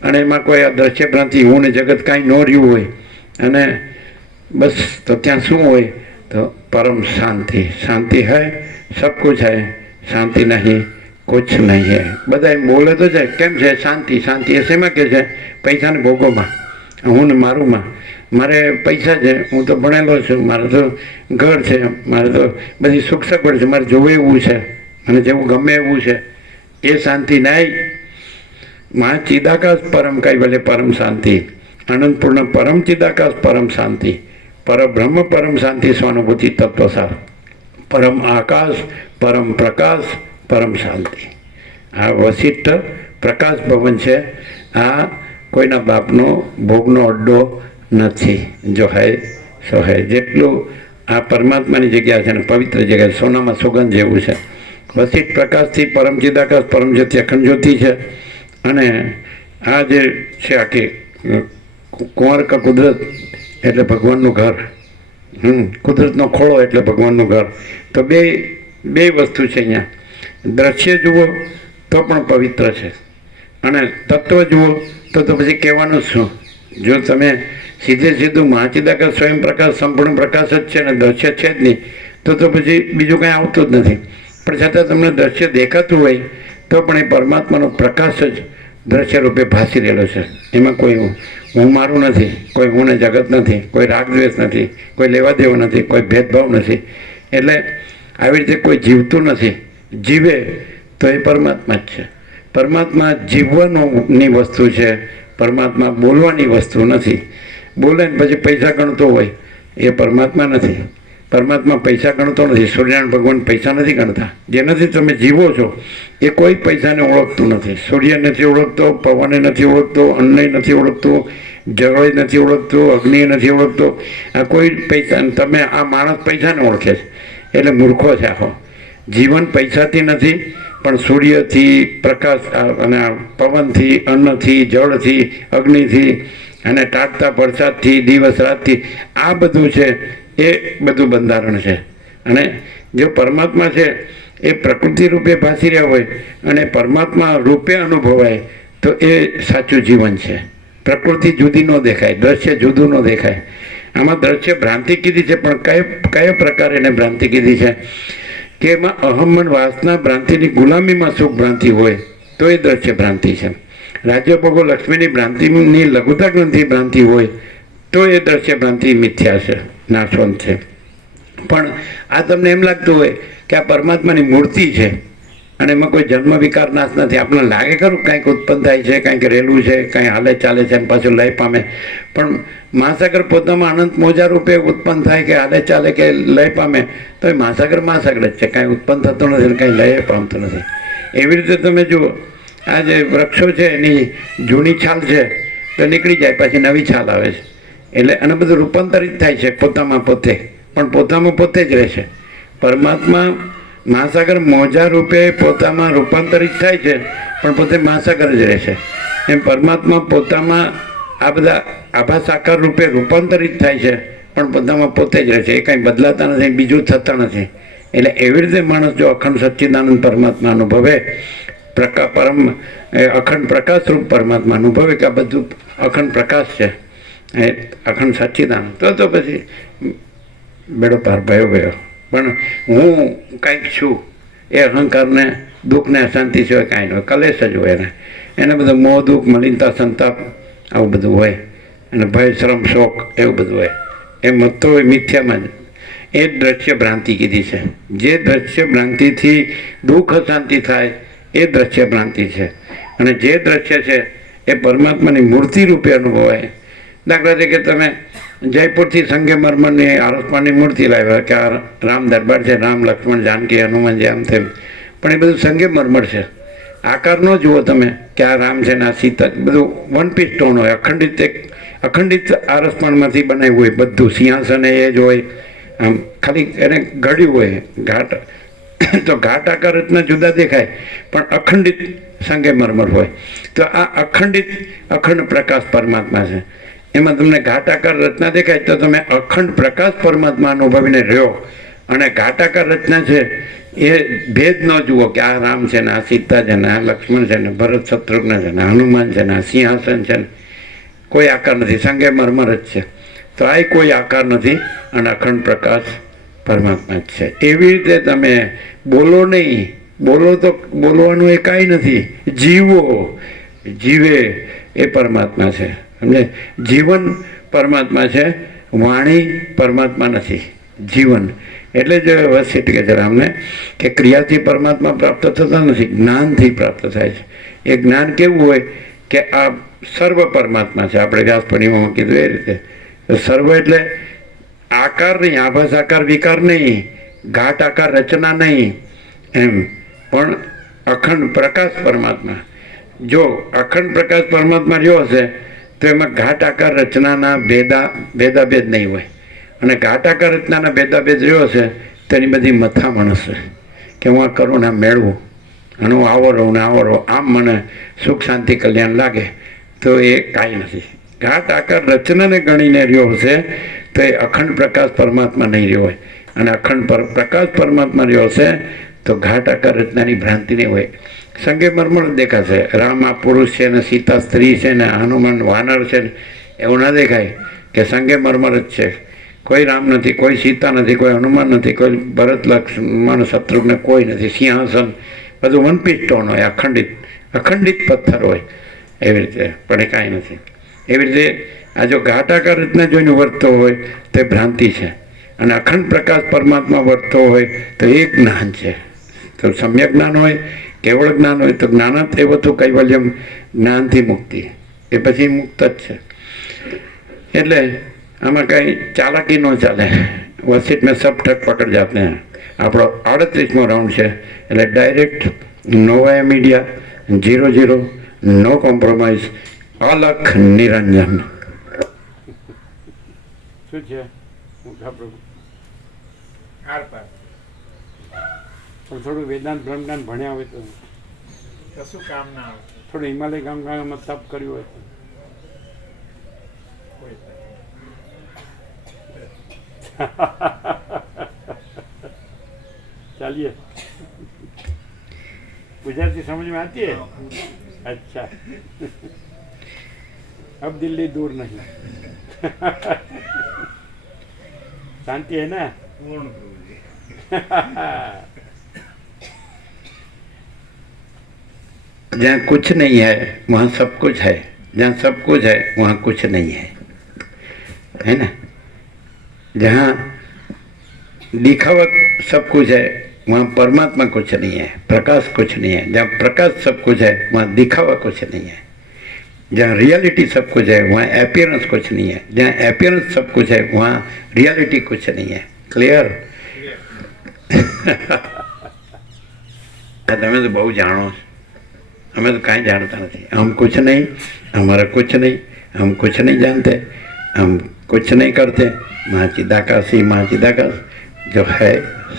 અને એમાં કોઈ અદ્રશ્ય ભ્રાંતિ, હું ને જગત કાંઈ ન રહ્યું હોય, અને बस तो ત્યાં શું હોય તો પરમ શાંતિ. શાંતિ है सब कुछ है, शांति नहीं कुछ नहीं है. બધા એમ બોલે તો છે કેમ છે શાંતિ શાંતિ, એ શેમાં કે છે? પૈસાને ભોગોમાં, હું ને મારુંમાં. મારે પૈસા છે, હું તો ભણેલો છું, મારે તો ઘર છે, મારે તો બધી સુખ સગવડ છે, મારે જોવું એવું છે, મને જેવું ગમે એવું છે, એ શાંતિ નહીં. મા ચિદાકાશ પરમ કૈવલ્ય પરમ શાંતિ, આનંદપૂર્ણ પરમ ચિદાકાશ પરમ શાંતિ, પરબ્રહ્મ પરમ શાંતિ સ્વાનુભૂતિ તત્વસાર, પરમ આકાશ પરમ પ્રકાશ પરમ શાંતિ. આ વશિષ્ઠ પ્રકાશ ભવન છે. આ કોઈના બાપનો ભોગનો અડ્ડો નથી. જો હૈ સો હૈ. જેટલું આ પરમાત્માની જગ્યા છે ને પવિત્ર જગ્યા, સોનામાં સુગંધ જેવું છે. વશિષ્ઠ પ્રકાશથી પરમ ચિદાકાશ પરમ જ્યોતિ અખંડ જ્યોતિ છે. અને આ જે છે આખી કુંવર કા કુદરત એટલે ભગવાનનું ઘર, કુદરતનો ખોળો એટલે ભગવાનનું ઘર. તો બે વસ્તુ છે અહીંયા. દ્રશ્ય જુઓ તો પણ પવિત્ર છે, અને તત્વ જુઓ તો પછી કહેવાનું શું? જો તમે સીધું મહાચિદાકાશ સ્વયં પ્રકાશ સંપૂર્ણ પ્રકાશ જ છે ને દ્રશ્ય છે જ નહીં, તો પછી બીજું કંઈ આવતું જ નથી. પણ છતાં તમને દ્રશ્ય દેખાતું હોય તો પણ એ પરમાત્માનો પ્રકાશ જ દ્રશ્ય રૂપે ભાસી રહેલો છે. એમાં કોઈ હું મારું નથી, કોઈ હું ને જગત નથી, કોઈ રાગ દ્વેષ નથી, કોઈ લેવા દેવો નથી, કોઈ ભેદભાવ નથી. એટલે આવી રીતે કોઈ જીવતું નથી. જીવે તો એ પરમાત્મા જ છે. પરમાત્મા જીવવાની વસ્તુ છે, પરમાત્મા બોલવાની વસ્તુ નથી. બોલે ને પછી પૈસા ગણતો હોય એ પરમાત્મા નથી. પરમાત્મા પૈસા ગણતો નથી. સૂર્યનારાયણ ભગવાન પૈસા નથી ગણતા. જેનાથી તમે જીવો છો એ કોઈ પૈસાને ઓળખતું નથી. સૂર્ય નથી ઓળખતો, પવને નથી ઓળખતો, અન્નય નથી ઓળખતો, જળય નથી ઓળખતો, અગ્નિ નથી ઓળખતો. આ કોઈ પૈસા, તમે આ માણસ પૈસાને ઓળખે છે એટલે મૂર્ખો છે આખો. જીવન પૈસાથી નથી, પણ સૂર્યથી, પ્રકાશ અને પવનથી, અન્નથી, જળથી, અગ્નિથી અને ટાટતા વરસાદથી, દિવસ રાતથી, આ બધું છે એ બધું બંધારણ છે. અને જો પરમાત્મા છે એ પ્રકૃતિ રૂપે ભાસી રહ્યા હોય અને પરમાત્મા રૂપે અનુભવાય તો એ સાચું જીવન છે. પ્રકૃતિ જુદી ન દેખાય, દ્રશ્ય જુદું ન દેખાય. આમાં દ્રશ્ય ભ્રાંતિ કીધી છે, પણ કયા પ્રકારે એને ભ્રાંતિ કીધી છે કે એમાં અહમન વાસના ભ્રાંતિની ગુલામીમાં સુખ ભ્રાંતિ હોય તો એ દ્રશ્ય ભ્રાંતિ છે. રાજ્ય ભોગો લક્ષ્મીની ભ્રાંતિની લઘુતા ગ્રંથિ ભ્રાંતિ હોય તો એ દ્રશ્ય ભ્રાંતિ મિથ્યા છે, નાશવંત છે. પણ આ તમને એમ લાગતું હોય કે આ પરમાત્માની મૂર્તિ છે અને એમાં કોઈ જન્મ વિકાર નાશ નથી. આપણને લાગે ખરું કંઈક ઉત્પન્ન થાય છે, કંઈક રહેલું છે, કંઈ હાલે ચાલે છે, પાછું લય પામે. પણ મહાસાગર પોતામાં અનંત મોજા રૂપે ઉત્પન્ન થાય કે હાલે ચાલે કે લય પામે તો એ મહાસાગર મહાસાગર જ છે. કાંઈ ઉત્પન્ન થતો નથી, કાંઈ લય પામતો નથી. એવી રીતે તમે જુઓ, આ જે વૃક્ષો છે એની જૂની છાલ છે તો નીકળી જાય, પછી નવી છાલ આવે છે. એટલે અને બધું રૂપાંતરિત થાય છે પોતામાં પોતે, પણ પોતામાં પોતે જ રહે છે. પરમાત્મા મહાસાગર મોજા રૂપે પોતામાં રૂપાંતરિત થાય છે, પણ પોતે મહાસાગર જ રહે છે. એમ પરમાત્મા પોતામાં આ બધા આભા સાકાર રૂપે રૂપાંતરિત થાય છે, પણ પોતામાં પોતે જ રહે છે. એ કાંઈ બદલાતા નથી, બીજું થતા નથી. એટલે એવી રીતે માણસ જો અખંડ સચ્ચિદાનંદ પરમાત્મા અનુભવે, પરમ અખંડ પ્રકાશ રૂપ પરમાત્મા અનુભવે કે આ બધું અખંડ પ્રકાશ છે, એ અખંડ સચ્ચિદાનંદ, તો પછી બેડો પાર ગયો. પણ હું કંઈક છું એ અહંકારને, દુઃખને, અશાંતિ સિવાય કાંઈ ન હોય, કલેશ જ હોય. એને બધું મોહ, દુઃખ, મલિનતા, સંતાપ આવું બધું હોય, અને ભય, શ્રમ, શોક એવું બધું હોય. એ મતો હોય મિથ્યામાં જ. એ દ્રશ્ય ભ્રાંતિ કીધી છે. જે દ્રશ્ય ભ્રાંતિથી દુઃખ અશાંતિ થાય એ દ્રશ્ય ભ્રાંતિ છે. અને જે દ્રશ્ય છે એ પરમાત્માની મૂર્તિ રૂપે અનુભવાય. દાખલા તરીકે તમે જયપુરથી સંગેમરમરની આરસમાની મૂર્તિ લાવ્યા કે આ રામ દરબાર છે, રામ, લક્ષ્મણ, જાનકી, હનુમાનજી, આમ તેમ, પણ એ બધું સંગેમરમર છે. આકાર ન જુઓ તમે કે આ રામ છે ને આ સીતા, બધું વન પીસ સ્ટોન હોય, અખંડિત આરસમાનમાંથી બનાવ્યું હોય બધું. સિંહાસન એ જ હોય, આમ ખાલી એને ઘડ્યું હોય ઘાટ, તો ઘાટ આકાર રચના જુદા દેખાય, પણ અખંડિત સંગેમરમર હોય. તો આ અખંડ પ્રકાશ પરમાત્મા છે. એમાં તમને ઘાટ આકાર રચના દેખાય તો તમે અખંડ પ્રકાશ પરમાત્મા અનુભવીને રહ્યો. અને ઘાટ આકાર રચના છે એ ભેદ ન જુઓ કે આ રામ છે ને આ સીતા છે ને આ લક્ષ્મણ છે ને ભરત શત્રુઘ્ન છે ને હનુમાન છે ને આ સિંહાસન છે ને, કોઈ આકાર નથી, સંગેમરમર જ છે. તો આ કોઈ આકાર નથી અને અખંડ પ્રકાશ પરમાત્મા જ છે. એવી રીતે તમે બોલો નહીં, બોલો તો બોલવાનું એ કાંઈ નથી, જીવો, જીવે એ પરમાત્મા છે. સમજે? જીવન પરમાત્મા છે, વાણી પરમાત્મા નથી. જીવન એટલે જ વસિષ્ઠ કહે છે રામને કે ક્રિયાથી પરમાત્મા પ્રાપ્ત થતા નથી, જ્ઞાનથી પ્રાપ્ત થાય છે. એ જ્ઞાન કેવું હોય કે આ સર્વ પરમાત્મા છે. આપણે વ્યાસ પૂર્ણિમામાં કીધું એ રીતે સર્વ એટલે આકાર નહીં, આભાસ આકાર વિકાર નહીં, ઘાટ આકાર રચના નહીં એમ, પણ અખંડ પ્રકાશ પરમાત્મા. જો અખંડ પ્રકાશ પરમાત્મા રહ્યો હશે તો એમાં ઘાટ આકાર રચનાના ભેદાભેદ નહીં હોય. અને ઘાટ આકાર રચનાના ભેદાભેદ રહ્યો હશે તો એની બધી મથામણ હશે કે હું આ કરું ને આ મેળવું અને હું આવો રહું ને આવો રહું, આમ મને સુખ શાંતિ કલ્યાણ લાગે, તો એ કાંઈ નથી. ઘાટ આકાર રચનાને ગણીને રહ્યો હશે તો એ અખંડ પ્રકાશ પરમાત્મા નહીં રહ્યો હોય. અને અખંડ પ્રકાશ પરમાત્મા રહ્યો હશે તો ઘાટ આકાર રચનાની ભ્રાંતિ નહીં હોય. સંગે મરમર દેખાશે. રામ આ પુરુષ છે ને સીતા સ્ત્રી છે ને હનુમાન વાનર છે ને એવું ના દેખાય કે સંગે મરમર જ છે. કોઈ રામ નથી, કોઈ સીતા નથી, કોઈ હનુમાન નથી, કોઈ ભરત લક્ષ્મણ શત્રુઘ્ન કોઈ નથી. સિંહાસન બધું વન પીસ સ્ટોન હોય, અખંડિત પથ્થર હોય એવી રીતે, પણ એ કાંઈ નથી. એવી રીતે આ જો ઘાટાકાર રચના જોઈને વર્તતો હોય તે ભ્રાંતિ છે, અને અખંડ પ્રકાશ પરમાત્મા વર્તતો હોય તો એ જ્ઞાન છે. તો સમ્યક જ્ઞાન હોય, કેવળ જ્ઞાન હોય તો જ્ઞાનાત એ બધું કૈવલ્યમ, જ્ઞાનથી મુક્તિ, એ પછી મુક્ત જ છે. એટલે આમાં કાંઈ ચાલાકી ન ચાલે. વસિત મેં સબ ઠક પકડ જાતે हैं. આપણો 38મો રાઉન્ડ છે એટલે ડાયરેક્ટ નોવાયા મીડિયા 00, નો કોમ્પ્રોમાઇઝ, અલખ નિરંજન. શું છે થોડું વેદાંત બ્રહ્મજ્ઞાન ભણ્યા હોય તો કશું કામ ના આવે. થોડું હિમાલય ગામમાં તપ કર્યું હોય તો चलिए. गुजराती समझ में आती है? अच्छा. अब दिल्ली दूर नहीं. शांति है ना? जहाँ कुछ नहीं है वहाँ सब कुछ है, जहाँ सब कुछ है वहाँ कुछ नहीं है ना? जहाँ दिखावा सब कुछ है वहाँ परमात्मा कुछ नहीं है, प्रकाश कुछ नहीं है. जहाँ प्रकाश सब कुछ है वहाँ दिखावा कुछ नहीं है. जहाँ रियलिटी सब कुछ है वहाँ एपियरेंस कुछ नहीं है. जहाँ एपियरेंस सब कुछ है वहाँ रियलिटी कुछ नहीं है. क्लियर? તમે તો બહુ જાણો છો, અમે તો કાંઈ જાણતા નથી. हम कुछ नहीं, हमारा कुछ नहीं, हम कुछ नहीं जानते, हम कुछ नहीं करते. माँ चिदाकाश ही माँ चिदाकाश, जो है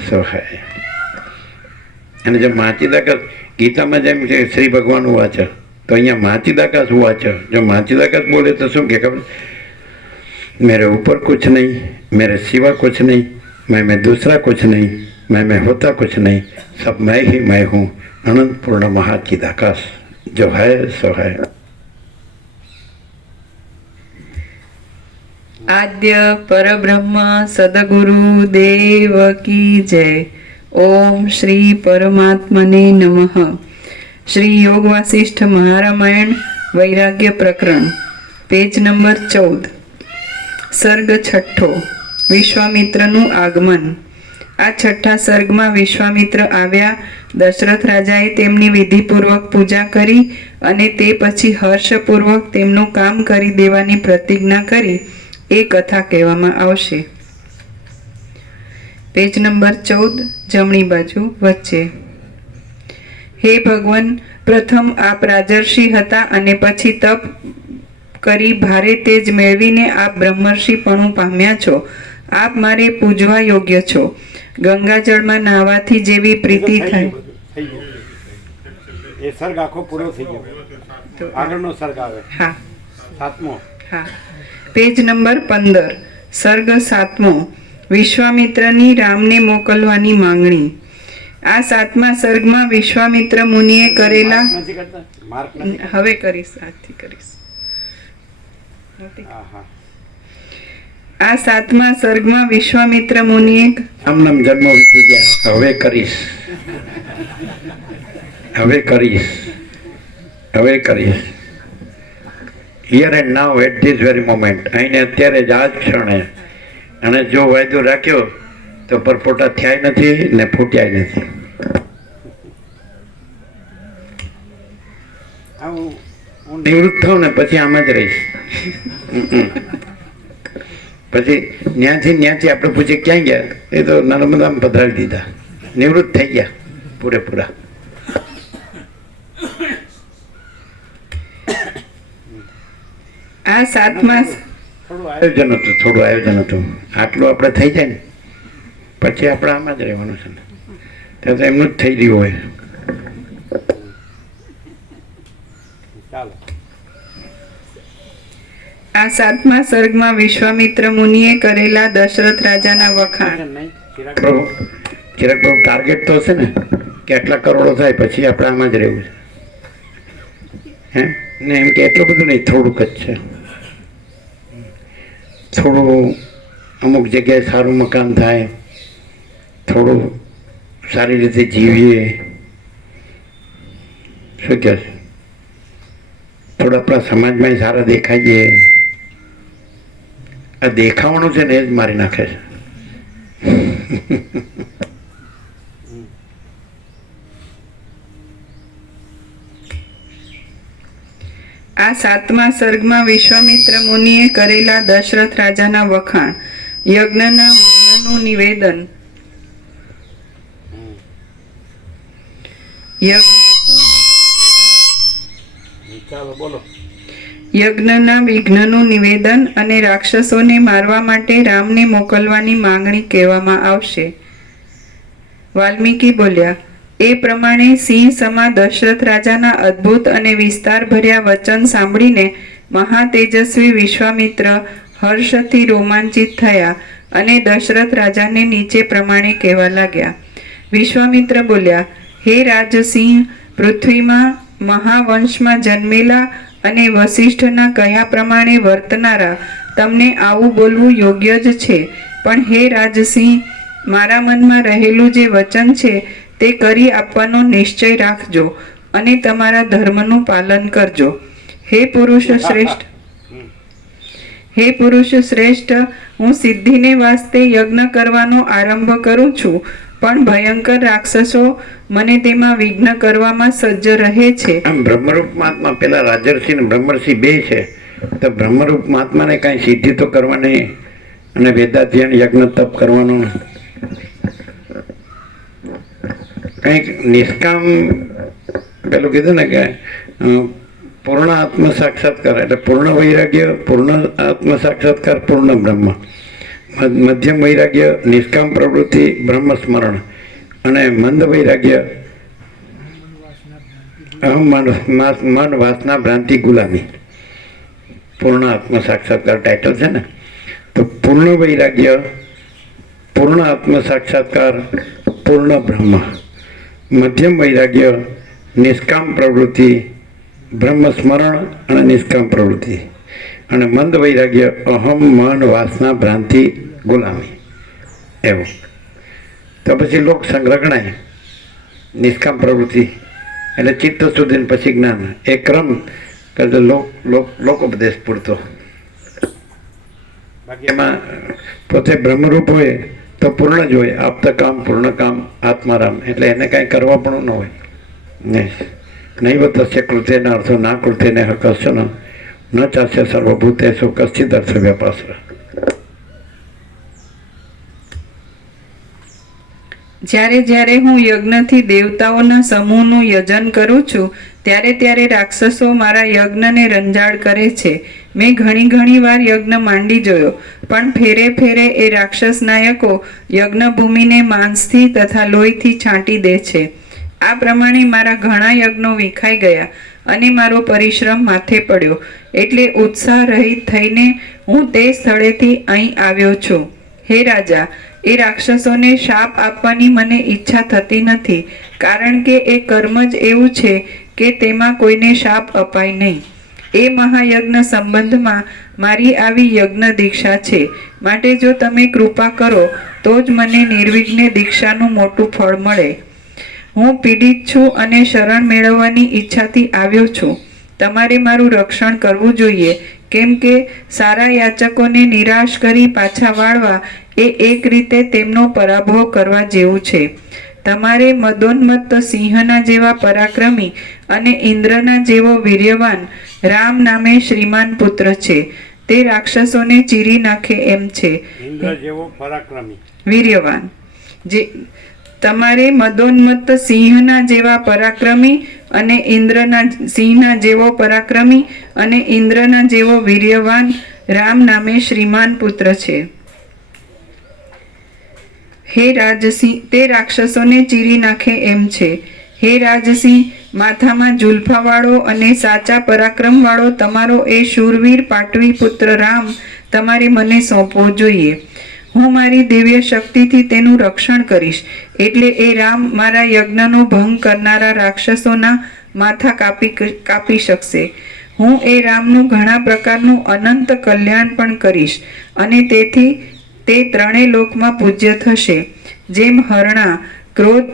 सो है. અને જો માँ चिदाकाश ગીતામાં જેમ કે શ્રી ભગવાન હુआ છે તો અહીંયા माँ चिदाकाश हुआ છે. જો माँ चिदाकाश बोले तो શું કે ખબર? मेरे ऊपर कुछ नहीं, मेरे सिवा कुछ नहीं, मैं दूसरा कुछ नहीं, मैं होता कुछ नहीं, सब मैं ही मैं हूँ, अनंत पूर्ण महाचिदाकाश, जो है सो है. आद्य परब्रह्म सद्गुरु देव की जय. ओम श्री परमात्मने नमः. श्री योग वासिष्ठ महारामायण वैराग्य प्रकरण, पेज नंबर 14, सर्ग छठो, વિશ્વામિત્રનું આગમન. આ છઠ્ઠા સર્ગમાં વિશ્વામિત્ર આવ્યા. દશરથ રાજાએ તેમની વિધિપૂર્વક પૂજા કરી અને તે પછી હર્ષપૂર્વક તેમનું કામ કરી દેવાની પ્રતિજ્ઞા કરી એ કથા કહેવામાં આવશે. પેજ નંબર 14, જમણી બાજુ વચ્ચે. હે ભગવાન, પ્રથમ આપ રાજર્ષિ હતા અને પછી તપ કરી ભારે તેજ મેળવીને આપ બ્રહ્મર્ષિપણું પામ્યા છો. આપ મારે પૂજવા યોગ્ય છો. ગંગાજળમાં નાહવાથી જેવી પ્રીતિ થાય. એ સર્ગ આખો પૂરો થઈ ગયો. આગળનો સર્ગ આવે. હા, 7મો. હા. પેજ નંબર 15, સર્ગ 7મો, વિશ્વામિત્રની રામને મોકલવાની માંગણી. આ 7મા સર્ગમાં વિશ્વામિત્ર મુનિએ કરેલા, નથી કરતા? માર્ક નથી? હવે કરીશ, આજથી કરીશ. હા હા. આ 7મા સર્ગમાં વિશ્વામિત્ર મુનિએ આમનામ જન્મ વીતી ગયા, હવે કરીશ, હવે કરીશ, હવે કરીશ. Here and now at this very moment, અહીં અત્યારે જ આ જ ક્ષણે. અને જો વાયદો રાખ્યો તો પરપોટા થયા નથી ને ફૂટ્યા નથી. હું નિવૃત્ત થાઉં ને પછી આમ જ રહીશ. પછી ત્યાંથી આપણે પૂછીએ ક્યાં ગયા, એ તો નર્મદામાં પધરાવી દીધા, નિવૃત્ત થઈ ગયા પૂરેપૂરા. આ 7મા થોડું આયોજન હતું. આટલું આપણે થઈ જાય ને પછી આપણે આમાં જ રહેવાનું છે ને, ત્યાં તો એમનું જ થઈ રહ્યું હોય. ચાલો. આ 7મા સર્ગમાં વિશ્વામિત્ર મુનિએ કરેલા દશરથ રાજાના વખાણ. ચિરાગ પ્રભુ ટાર્ગેટ તો હશે ને કે આટલા કરોડો થાય પછી આપણે આમાં જ રહેવું છે. હે ને એમ કે એટલું બધું નહીં, થોડુંક જ છે. થોડું અમુક જગ્યાએ સારું મકાન થાય, થોડું સારી રીતે જીવીએ, શું કહે છે, થોડા આપણા સમાજમાં સારા દેખાઈએ. આ દેખાવાનું છે ને એ જ મારી નાખે છે. આ 7મા સર્ગમાં વિશ્વામિત્ર મુનિએ કરેલા દશરથ રાજાના વખાણ. યજ્ઞના વિઘ્નનું નિવેદન. ચાલો બોલો. યજ્ઞના વિઘ્નનું નિવેદન અને રાક્ષસોને મારવા માટે રામને મોકલવાની માંગણી કહેવામાં આવશે. વાલ્મીકી બોલ્યા, એ પ્રમાણે સિંહ સમા દશરથ રાજાના અદ્ભુત અને વિસ્તાર ભર્યા વચન સાંભળીને મહાતેજસ્વી વિશ્વામિત્ર હર્ષથી રોમાંચિત થયા અને દશરથ રાજાને નીચે પ્રમાણે કહેવા લાગ્યા. વિશ્વામિત્ર બોલ્યા, હે રાજસિંહ, પૃથ્વીમાં મહાવંશમાં જન્મેલા અને વશિષ્ઠના કહ્યા પ્રમાણે વર્તનારા તમને આવું બોલવું યોગ્ય જ છે. પણ હે રાજસિંહ, મારા મનમાં રહેલું જે વચન છે તે કરી આપવાનો નિશ્ચય રાખજો અને તમારા ધર્મનું પાલન કરજો. હે પુરુષ શ્રેષ્ઠ, હું સિદ્ધિને વાસ્તે યજ્ઞ કરવાનો આરંભ કરું છું, પણ ભયંકર રાક્ષસો મને તેમાં વિઘ્ન કરવામાં સજ્જ રહે છે. આમ બ્રહ્મરૂપ મહાત્મા પેલા રાજર્ષિ ને બ્રહ્મર્ષિ બે છે, તો બ્રહ્મરૂપ મહાત્માને કાંઈ સિદ્ધિ તો કરવાની અને વેદાધ્યયન યજ્ઞ તપ કરવાનું કંઈક નિષ્કામ પેલું કીધું ને કે પૂર્ણ આત્મ સાક્ષાત્કાર એટલે પૂર્ણ વૈરાગ્ય, પૂર્ણ આત્મ સાક્ષાત્કાર, પૂર્ણ બ્રહ્મ, મધ્યમ વૈરાગ્ય, નિષ્કામ પ્રવૃત્તિ, બ્રહ્મ સ્મરણ, અને મંદ વૈરાગ્ય મન વાસના ભ્રાંતિ ગુલામી. પૂર્ણ આત્મ સાક્ષાત્કાર ટાઇટલ છે ને. તો પૂર્ણ વૈરાગ્ય, પૂર્ણ આત્મ સાક્ષાત્કાર, પૂર્ણ બ્રહ્મ, મધ્યમ વૈરાગ્ય, નિષ્કામ પ્રવૃત્તિ, બ્રહ્મ સ્મરણ અને નિષ્કામ પ્રવૃત્તિ, અને મંદ વૈરાગ્ય અહમ મન વાસના ભ્રાંતિ ગુલામી. એવું તો પછી લોક સંગ્રહ ગણાય. નિષ્કામ પ્રવૃત્તિ એટલે ચિત્ત સુધી પછી જ્ઞાન, એ ક્રમ કરતો લોકોપદેશ પૂરતો. એમાં પોતે બ્રહ્મરૂપ હોય તો પૂર્ણ જ હોય, આપતા કામ પૂર્ણ કામ આત્મારામ, એટલે એને કાંઈ કરવા પણ ન હોય. નૈવ તસ્ય કૃત્યેન અર્થો ના કૃત્યેન કશ્ચન ન ચાસ્ય સર્વભૂતેષુ કશ્ચિદ અર્થ વ્યાપાસર. જ્યારે હું યજ્ઞથી દેવતાઓના સમૂહનું યજન કરું છું ત્યારે રાક્ષસો મારા યજ્ઞને રંજાડ કરે છે. મેં ઘણી વાર યજ્ઞ માંડી જોયો, પણ ફેરે એ રાક્ષસ નાયકો યજ્ઞભૂમિને માંસથી તથા લોહીથી છાંટી દે છે. આ પ્રમાણે મારા ઘણા યજ્ઞો વિખાઈ ગયા અને મારો પરિશ્રમ માથે પડ્યો. એટલે ઉત્સાહ રહિત થઈને હું તે સ્થળેથી અહીં આવ્યો છું. હે રાજા, એ રાક્ષસોને શાપ આપવાની મને ઈચ્છા થતી નથી, કારણ કે એ કર્મ જ એવું છે કે તેમાં કોઈને શાપ અપાય નહીં. એ મહાયજ્ઞ સંબંધમાં મારી આવી યજ્ઞ દીક્ષા છે. માટે જો તમે કૃપા કરો તો જ મને નિર્વિઘ્ને દીક્ષાનું મોટું ફળ મળે. હું પીડિત છું અને શરણ મેળવવાની ઈચ્છાથી આવ્યો છું. તમારે મારું રક્ષણ કરવું જોઈએ, કેમ કે સારા યાચકોને નિરાશ કરી પાછા વાળવા એ એક રીતે તેમનો પરાભવ કરવા જેવું છે. તમારે મદોન્મત્ત સિંહના જેવા પરાક્રમી અને ઇન્દ્રના જેવો વીર્યવાન રામ નામે શ્રીમાન પુત્ર છે. તે રાક્ષસોને ચીરી નાખે એમ છે. ઇન્દ્ર જેવો પરાક્રમી, વીર્યવાન. જે તમારે મદોન્મત્ત સિંહના જેવા પરાક્રમી અને સિંહના જેવો પરાક્રમી અને ઇન્દ્રના જેવો વીર્યવાન રામ નામે શ્રીમાન પુત્ર છે. હે રાજસિંહ, તે રાક્ષસોને ચીરી નાખે એમ છે. હે રાજસિંહ, માથામાં જુલ્ફાવાળો અને સાચા પરાક્રમવાળો તમારો એ શૂરવીર પાટવી પુત્ર રામ તમારે મને સોંપવો જોઈએ. હું મારી દિવ્ય શક્તિથી તેનું રક્ષણ કરીશ. એટલે એ રામ મારા યજ્ઞનો ભંગ કરનારા રાક્ષસોના માથા કાપી શકશે. હું એ રામનું ઘણા પ્રકારનું અનંત કલ્યાણ પણ કરીશ અને તેથી તે ત્રણેય લોકમાં પૂજ્ય થશે. જેમ હરણા ક્રોધ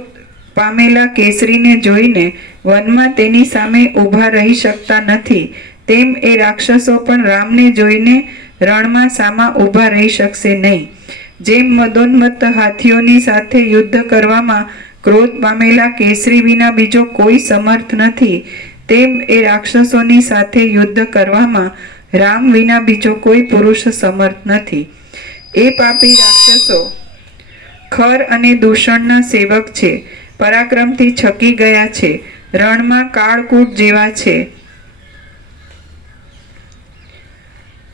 પામેલા કેસરીને જોઈને વનમાં તેની સામે ઊભા રહી શકતા નથી, તેમ એ રાક્ષસો પણ રામને જોઈને રણમાં સામા ઊભા રહી શકશે નહીં. જેમ મદોન્મત્ત હાથીઓની સાથે યુદ્ધ કરવામાં ક્રોધ પામેલા કેસરી વિના બીજો કોઈ સમર્થ નથી, તેમ એ રાક્ષસોની સાથે યુદ્ધ કરવામાં રામ વિના બીજો કોઈ પુરુષ સમર્થ નથી. એ પાપી રાક્ષસો ખર અને દૂષણના સેવક છે. પરાક્રમથી છકી ગયા છે. રણમાં કાળકૂટ જેવા છે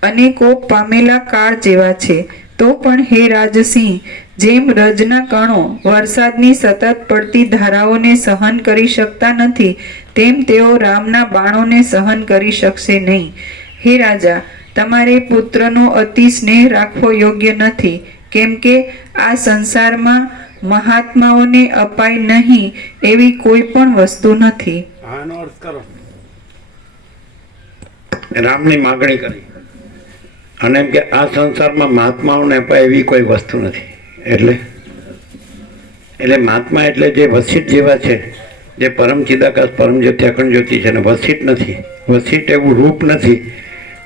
અને કોપ પામેલા કાળ જેવા છે. તો પણ હે રાજસિંહ, જેમ રજના કણો વરસાદની સતત પડતી ધારાઓને સહન કરી શકતા નથી, તેમ તેઓ રામના બાણોને સહન કરી શકશે નહીં. હે રાજા, તમારે પુત્રનો અતિ સ્નેહ રાખવો યોગ્ય નથી, કેમ કે આ સંસારમાં મહાત્માઓને અપાય નહીં એવી કોઈ પણ વસ્તુ નથી. આનો અર્થ કરો. રામની માગણી કરી અને એમ કે આ સંસારમાં મહાત્માઓને અપાય એવી કોઈ વસ્તુ નથી. એટલે મહાત્મા એટલે જે વસિષ્ઠ જેવા છે, જે પરમ ચિદાકાશ પરમ જ્યોતિ અખંડ જ્યોતિ છે, ને વસિષ્ઠ નથી. વસિષ્ઠ એવું રૂપ નથી,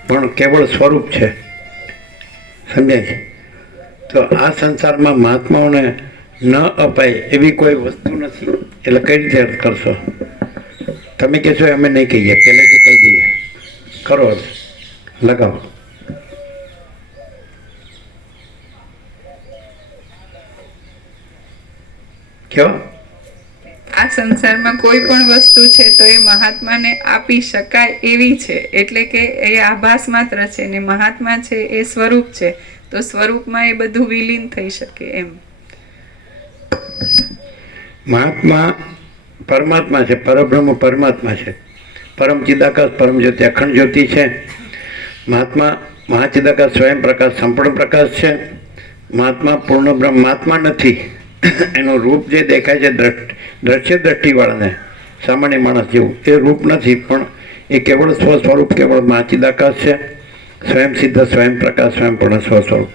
પણ કેવળ સ્વરૂપ છે. સમજાય છે? તો આ સંસારમાં મહાત્માઓને ન અપાય એવી કોઈ વસ્તુ નથી. એટલે કઈ રીતે અર્થ કરશો? તમે કહેશો અમે નહીં કહીએ, પહેલેથી કહી દઈએ. કરો અર્થ, લગાવો. આ સંસારમાં કોઈ પણ વસ્તુ છે તો એ મહાત્માને આપી શકાય એવી છે. એટલે કે એ આભાસ માત્ર છે ને મહાત્મા છે એ સ્વરૂપ છે, તો સ્વરૂપમાં એ બધું વિલીન થઈ શકે એમ. મહાત્મા પરમાત્મા છે, પરબ્રહ્મ પરમાત્મા છે, પરમ ચિદાકાશ પરમ જ્યોતિ અખંડ જ્યોતિ છે. મહાત્મા મહાચિદાકાશ સ્વયં પ્રકાશ સંપૂર્ણ પ્રકાશ છે. મહાત્મા પૂર્ણ બ્રહ્મ મહાત્મા નથી. એનું રૂપ જે દેખાય છે દ્રશ્ય દ્રષ્ટિવાળાને સામાન્ય માણસ જેવું એ રૂપ નથી, પણ એ કેવળ સ્વસ્વરૂપ કેવળ મહાચિદાકાશ છે. સ્વયં સિદ્ધ સ્વયં પ્રકાશ સ્વયં પૂર્ણ સ્વસ્વરૂપ.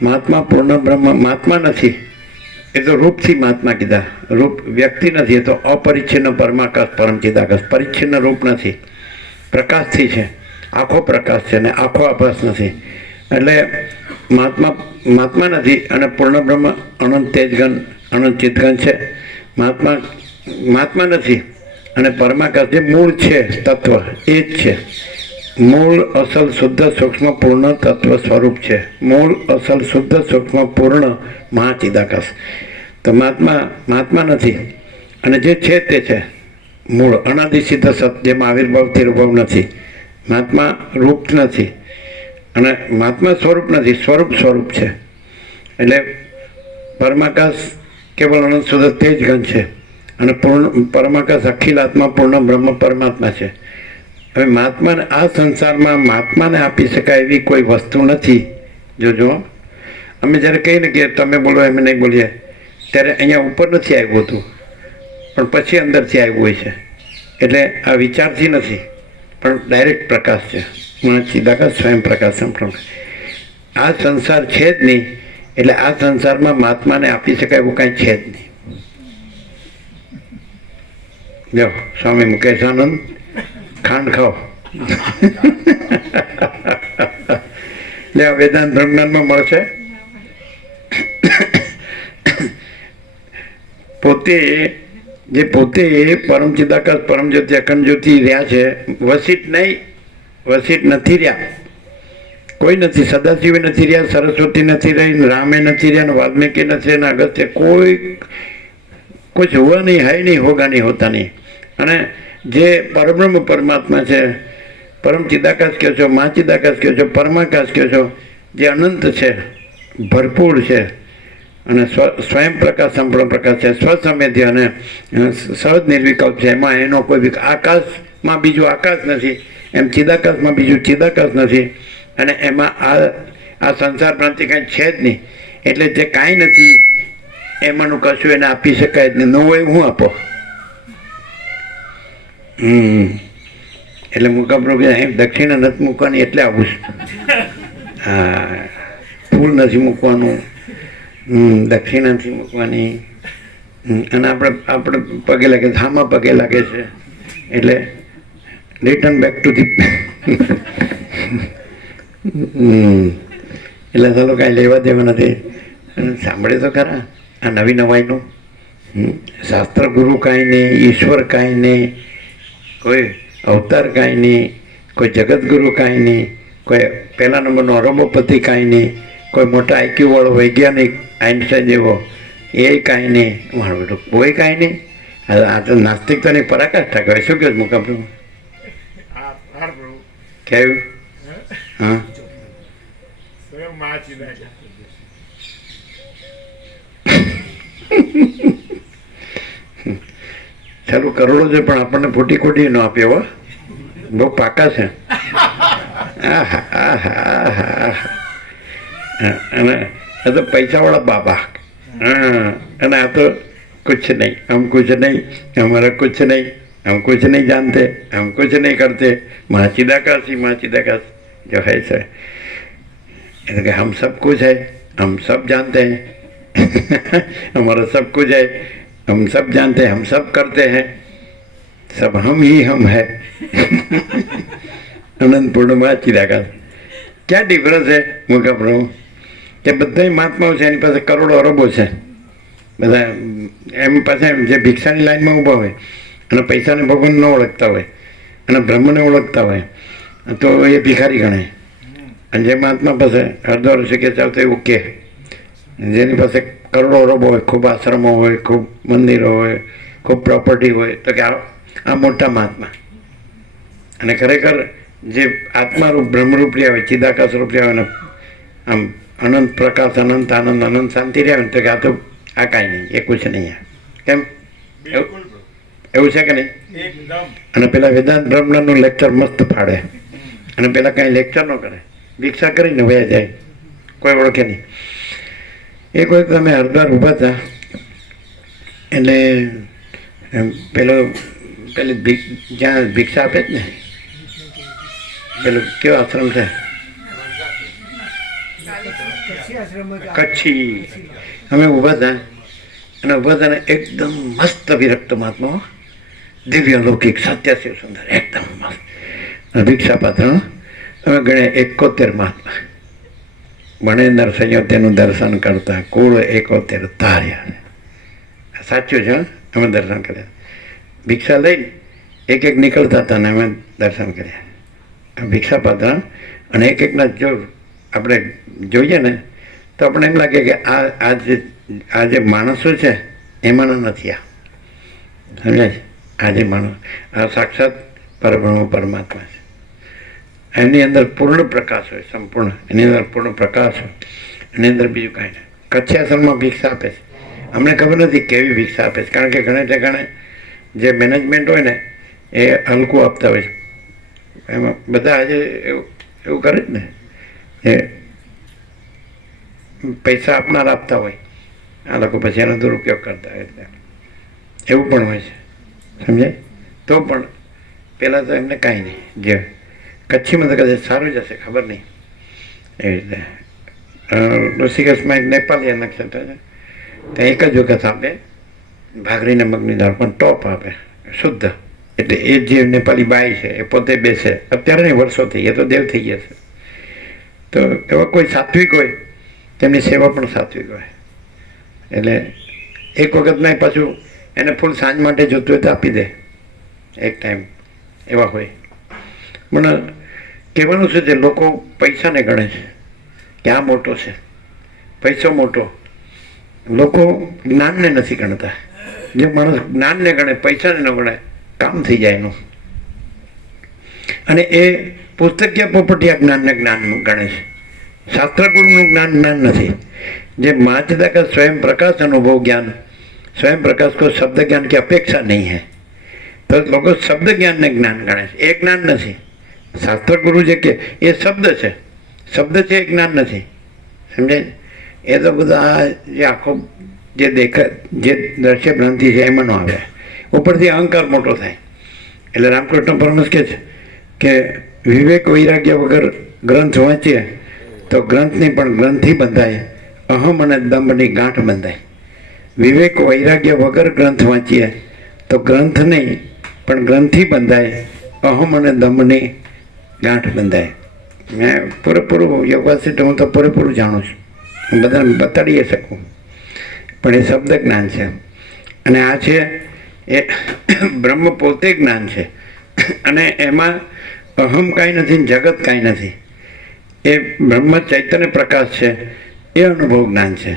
મહાત્મા પૂર્ણ બ્રહ્મ મહાત્મા નથી. એ તો રૂપથી મહાત્મા કીધા. રૂપ વ્યક્તિ નથી, એ તો અપરિચ્છિન્ન પરમાકાશ પરમ ચિદાકાશ. પરિચ્છિન્ન રૂપ નથી, પ્રકાશથી છે. આખો પ્રકાશ છે ને આખો આભાસ નથી. એટલે મહાત્મા નથી અને પૂર્ણ બ્રહ્મ અનંત તેજગન અનંત ચિતગન છે. મહાત્મા નથી અને પરમાકાશ જે મૂળ છે તત્વ એ જ છે. મૂળ અસલ શુદ્ધ સૂક્ષ્મ પૂર્ણ તત્વ સ્વરૂપ છે. મૂળ અસલ શુદ્ધ સૂક્ષ્મ પૂર્ણ મહાચિદાકાશ. તો મહાત્મા નથી અને જે છે તે છે મૂળ અનાદિ સિદ્ધ સત, જેમાં આવિર્ભાવથી રૂપમ નથી. મહાત્મા રૂપ નથી અને મહાત્મા સ્વરૂપ નથી, સ્વરૂપ છે. એટલે પરમાકાશ કેવળ અનંત શુદ્ધ તેજગન છે અને પૂર્ણ પરમાકાશ અખિલ આત્મા પૂર્ણ બ્રહ્મ પરમાત્મા છે. હવે મહાત્માને આ સંસારમાં મહાત્માને આપી શકાય એવી કોઈ વસ્તુ નથી. જોજો, અમે જ્યારે કહીને કે તમે બોલો એમ નહીં બોલીએ, ત્યારે અહીંયા ઉપર નથી આવ્યું હતું, પણ પછી અંદરથી આવ્યું હોય છે. એટલે આ વિચારથી નથી, પણ ડાયરેક્ટ પ્રકાશ છે. મને ચિદાકાશ સ્વયં પ્રકાશ સંપૂર્ણ. આ સંસાર છે જ નહીં, એટલે આ સંસારમાં મહાત્માને આપી શકાય એવું કાંઈ છે જ નહીં. જો સ્વામી મુકેશાનંદ ખાંડ ખાઓ. લે વેદાંત બ્રહ્મજ્ઞાનમાં મળશે. પોતે પરમ ચિદાકાશ પરમ જ્યોતિ અખંડ જ્યોતિ રહ્યા છે. વસિત નથી રહ્યા, કોઈ નથી. સદાશિવે નથી રહ્યા, સરસ્વતી નથી રહી, રામે નથી રહ્યા, વાલ્મીકી નથી રહ્યા, અગત્ય કોઈ કુછ હુआ नहीं, है नहीं, होगा नहीं, होता नहीं. અને જે પરબ્રહ્મ પરમાત્મા છે, પરમ ચિદાકાશ કહો છો, મા ચિદાકાશ કહો છો, પરમાકાશ કહો છો, જે અનંત છે, ભરપૂર છે અને સ્વયં પ્રકાશ સંપૂર્ણ પ્રકાશ છે, સ્વસમેધ્ય અને સહજ નિર્વિકલ્પ છે. એમાં એનો કોઈ આકાશમાં બીજું આકાશ નથી, એમ ચિદાકાશમાં બીજું ચિદાકાશ નથી. અને એમાં આ સંસાર પ્રાંતિ કાંઈ છે જ નહીં. એટલે જે કાંઈ નથી એમાંનું કશું એને આપી શકાય જ નહીં. ન હોય હું આપો. એટલે મૂકા પ્રભુ દક્ષિણા નથી મૂકવાની, એટલે આવું છું. હા, ફૂલ નથી મૂકવાનું, દક્ષિણા નથી મૂકવાની. અને આપણે પગે લાગે, ધામા પગે લાગે છે, એટલે રિટર્ન બેક ટુ ધી. એટલે ચાલો કાંઈ લેવા દેવા નથી. સાંભળે તો ખરા આ નવી નવાઈનું. શાસ્ત્ર ગુરુ કાંઈ નહીં, ઈશ્વર કાંઈ નહીં, કોઈ અવતાર કાંઈ નહીં, કોઈ જગતગુરુ કાંઈ નહીં, કોઈ પહેલા નંબરનો અરબોપતિ કાંઈ નહીં, કોઈ મોટા આઈક્યુ વાળો વૈજ્ઞાનિક આઈન્સ્ટાઈન જેવો એ કાંઈ નહીં. મારું બેટું કોઈ કાંઈ નહીં. આ તો નાસ્તિકતાની પરાકાષ્ઠા કહેવાય. શું કહે મુકા પ્રભુ? કેવું? હા, સ્વયં મા ચિદાકાશ. ચાલુ કરોડો છે પણ આપણને ફૂટી ખોટી ન આપે. હો, બહુ પાકા છે. અને આ તો પૈસાવાળા બાબા. હા, અને આ તો कुछ नहीं, हम कुछ नहीं, हमारा कुछ नहीं, हम कुछ नहीं जानते, हम कुछ नहीं करते. माँ चिदाकाश ही माँ चिदाकाश जो है सर, हम सब कुछ है, हम सब जानते हैं. हमारा सब कुछ है, हम सब जानते हैं, हम सब करते हैं, सब हम ही हम है. अनंत पूर्ण माँ चिदाकाश. क्या डिफरन्स है मुका प्रभु? કે બધા મહાત્માઓ છે એની પાસે કરોડો અરબો છે. બધા એમ પાસે જે ભિક્ષાની લાઈનમાં ઊભા હોય અને પૈસાને ભગવાન ન ઓળખતા હોય અને બ્રહ્મને ઓળખતા હોય તો એ ભિખારી ગણાય. અને જે મહાત્મા પાસે અડધો કે ચાલતો એવું કે, જેની પાસે કરોડો અરબો હોય, ખૂબ આશ્રમો હોય, ખૂબ મંદિરો હોય, ખૂબ પ્રોપર્ટી હોય, તો કે આ મોટા મહાત્મા. અને ખરેખર જે આત્મારૂપ બ્રહ્મરૂપ રહ્યા હોય, ચિદાકાશ રૂપ રહ્યા હોય ને આમ અનંત પ્રકાશ, અનંત આનંદ, અનંત શાંતિ રહ્યા હોય તો કે આ તો આ કાંઈ નહીં, એ કુછ નહીં. કેમ એવું છે કે નહીં? અને પેલા વેદાંત બ્રહ્મનું લેક્ચર મસ્ત ફાડે અને પેલા કાંઈ લેક્ચર ન કરે, ભિક્ષા કરીને વયા જાય, કોઈ ઓળખે નહીં. એક વખત અમે હરદ્વાર ઊભા હતા એટલે પેલી જ્યાં ભિક્ષા આપે જ ને, પેલું કેવો આશ્રમ છે કચ્છી, અમે ઊભા હતા અને ઊભા હતા ને એકદમ મસ્ત વિરક્ત મહાત્મા, દિવ્ય લૌકિક, સત્યાશિવ સુંદર, એકદમ મસ્ત ભિક્ષા પાત્ર. અમે ગણ્યા 71 મહાત્મા. ભણેન્દ્ર સંયોતેનું દર્શન કરતા કુળ 71 તાર્યા. સાચું છે, અમે દર્શન કર્યા. ભિક્ષા લઈને એક નીકળતા હતા ને અમે દર્શન કર્યા ભિક્ષા પાત્ર. અને એકના જો આપણે જોઈએ ને તો આપણે એમ લાગે કે આ જે માણસો છે એમાંના નથી. આ સમજાય છે? આ જે માણસ, આ સાક્ષાત પરબ્રહ્મ પરમાત્મા છે. એની અંદર પૂર્ણ પ્રકાશ હોય, સંપૂર્ણ. એની અંદર પૂર્ણ પ્રકાશ હોય, એની અંદર બીજું કાંઈ નહીં. કચ્છી આશ્રમમાં ભિક્ષા આપે છે. અમને ખબર નથી કેવી ભિક્ષા આપે છે, કારણ કે ઘણે ઠેકાણે જે મેનેજમેન્ટ હોય ને એ હલકું આપતા હોય છે. એમાં બધા આજે એવું કરે જ ને, એ પૈસા આપનાર આપતા હોય, આ લોકો પછી એનો દુરુપયોગ કરતા હોય, એટલે એવું પણ હોય છે. સમજાય? તો પણ પહેલાં તો એમને કાંઈ નહીં, જે કચ્છીમાં તો કદાચ સારું જ હશે, ખબર નહીં. એવી રીતે ઋષિકેશમાં એક નેપાળી નક્ષત્ર છે, ત્યાં એક જ વખત આપે ભાખરીને મગની દાળ, પણ ટોપ આપે શુદ્ધ. એટલે એ જે નેપાળી બાઈ છે એ પોતે બેસે, અત્યારે નહીં વર્ષોથી, એ તો દેવ થઈ ગયા છે. તો એવા કોઈ સાત્વિક હોય તેમની સેવા પણ સાત્વિક હોય. એટલે એક વખત નહીં, પાછું એને ફૂલ સાંજ માટે જોતું હોય તો આપી દે એક ટાઈમ, એવા હોય. પણ કહેવાનું શું છે, લોકો પૈસાને ગણે છે કે આ મોટો છે, પૈસો મોટો. લોકો જ્ઞાનને નથી ગણતા. જે માણસ જ્ઞાનને ગણે, પૈસાને ન ગણે, કામ થઈ જાય એનું. અને એ પુસ્તકીય પોપટિયા જ્ઞાનને જ્ઞાન ગણે છે, શાસ્ત્રગુરુનું જ્ઞાન નથી. જે माचिदा का स्वयं प्रकाश अनुभव ज्ञान, स्वयं प्रकाश को शब्द ज्ञान की अपेक्षा नहीं है, तो लोग शब्द ज्ञान ने ज्ञान गणे છે, એ જ્ઞાન નથી. શાસ્ત્ર ગુરુ જે કે એ શબ્દ છે, શબ્દ છે, એ જ્ઞાન નથી. સમજાય? એ તો બધા જે આખો જે જે દ્રશ્ય ભ્રાંતિ છે એમાં ન આવે, ઉપરથી અહંકાર મોટો થાય. એટલે રામકૃષ્ણ પરમહંસ કહે છે કે વિવેક વૈરાગ્ય વગર ગ્રંથ વાંચીએ તો ગ્રંથની પણ ગ્રંથિ બંધાય, અહમ અને દંભની ગાંઠ બંધાય. વિવેક વૈરાગ્ય વગર ગ્રંથ વાંચીએ તો ગ્રંથ નહીં પણ ગ્રંથિ બંધાય, અહમ અને દંભની ગાંઠ બંધાય. મેં પૂરેપૂરું યોગવાસિત, હું તો પૂરેપૂરું જાણું છું, હું બધાને બતાડી શકું. પણ એ શબ્દ જ્ઞાન છે, અને આ છે એ બ્રહ્મ પોતે જ્ઞાન છે. અને એમાં અહમ કાંઈ નથી, જગત કાંઈ નથી. એ બ્રહ્મ ચૈતન્ય પ્રકાશ છે, એ અનુભવ જ્ઞાન છે.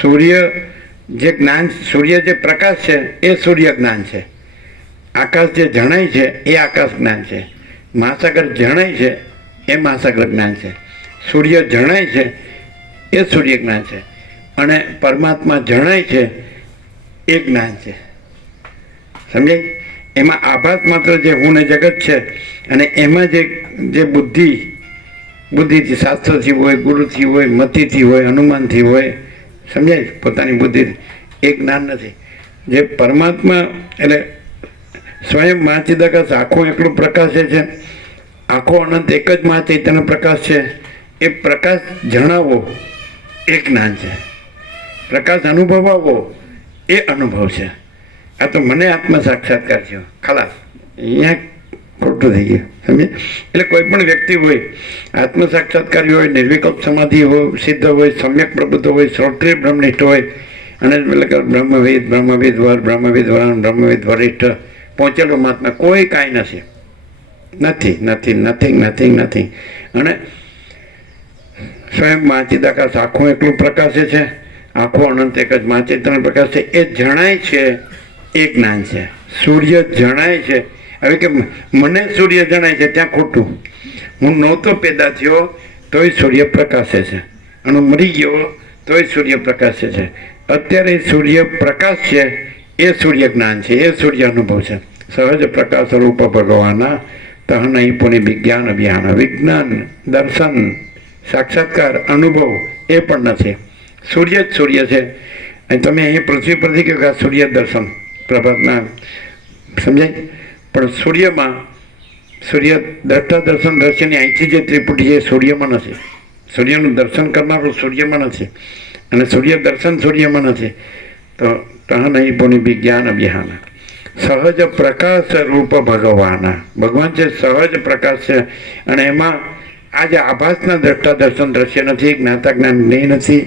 સૂર્ય જે જ્ઞાન, સૂર્ય જે પ્રકાશ છે એ સૂર્ય જ્ઞાન છે. આકાશ જે જણાય છે એ આકાશ જ્ઞાન છે. મહાસાગર જણાય છે એ મહાસાગર જ્ઞાન છે. સૂર્ય જણાય છે એ સૂર્ય જ્ઞાન છે. અને પરમાત્મા જણાય છે એ જ્ઞાન છે. સમજાય? એમાં આભાસ માત્ર જે હું ને જગત છે, અને એમાં જે બુદ્ધિથી, શાસ્ત્રથી હોય, ગુરુથી હોય, મતિથી હોય, અનુમાનથી હોય, સમજાય, પોતાની બુદ્ધિ, એ જ્ઞાન નથી. જે પરમાત્મા એટલે સ્વયં મહાચિદાકાશ આખો એકલું પ્રકાશે છે, આખો અનંત એક જ મહા ચૈતન્ય પ્રકાશ છે. એ પ્રકાશ જણાવવો એ જ્ઞાન છે, પ્રકાશ અનુભવાવો એ અનુભવ છે. આ તો મને આત્મ સાક્ષાત્કાર થયો, ખલાસ, અહીંયા ખોટું થઈ ગયું. સમજે? એટલે કોઈ પણ વ્યક્તિ હોય, આત્મ સાક્ષાત્કારી હોય, નિર્વિકલ્પ સમાધિ હોય, સિદ્ધ હોય, સમ્યક પ્રબુદ્ધ હોય, શ્રોત્રિય બ્રહ્મનિષ્ઠ હોય, અને બ્રહ્મવિદ, બ્રહ્મવિદ વર, બ્રહ્મવિદ વરણ, બ્રહ્મવિદ વરિષ્ઠ પહોંચેલો મહાત્મા કોઈ કાંઈ નથી, નથી, નથી, નથિંગ, નથિંગ, નથિંગ. અને સ્વયં મહાચિદાકાશ આખું એકલું પ્રકાશે છે, આખો અનંત એક જ મહાચૈતન્ય પ્રકાશ છે. એ જણાય છે એ જ્ઞાન છે. સૂર્ય જણાય છે. હવે કે મને સૂર્ય જણાય છે, ત્યાં ખોટું. હું નહોતો પેદા થયો તોય સૂર્ય પ્રકાશે છે, અને મરી ગયો તોય સૂર્ય પ્રકાશે છે. અત્યારે સૂર્ય પ્રકાશ છે એ સૂર્ય જ્ઞાન છે, એ સૂર્ય અનુભવ છે. સહજ પ્રકાશ રૂપ ભગવાના તહનઈ પુનિ વિજ્ઞાન અભિયાન. વિજ્ઞાન, દર્શન, સાક્ષાત્કાર, અનુભવ એ પણ નથી. સૂર્ય જ સૂર્ય છે. અને તમે અહીં પૃથ્વી પરથી કહો કે આ સૂર્ય દર્શન પ્રભાતના, સમજાય? પણ સૂર્યમાં, સૂર્ય દ્રષ્ટા દર્શન દ્રશ્યની અહીંથી જે ત્રિપુટી છે એ સૂર્યમાં નથી. સૂર્યનું દર્શન કરનારું સૂર્યમાં નથી, અને સૂર્ય દર્શન સૂર્યમાં નથી. તો તહનઈ પુનિ વિજ્ઞાન અભિયાન. સહજ પ્રકાશ રૂપ ભગવાના. ભગવાન છે, સહજ પ્રકાશ છે. અને એમાં આ જે આભાસના દ્રષ્ટા દર્શન દ્રશ્ય નથી, જ્ઞાતા જ્ઞાન જ્ઞેય નથી,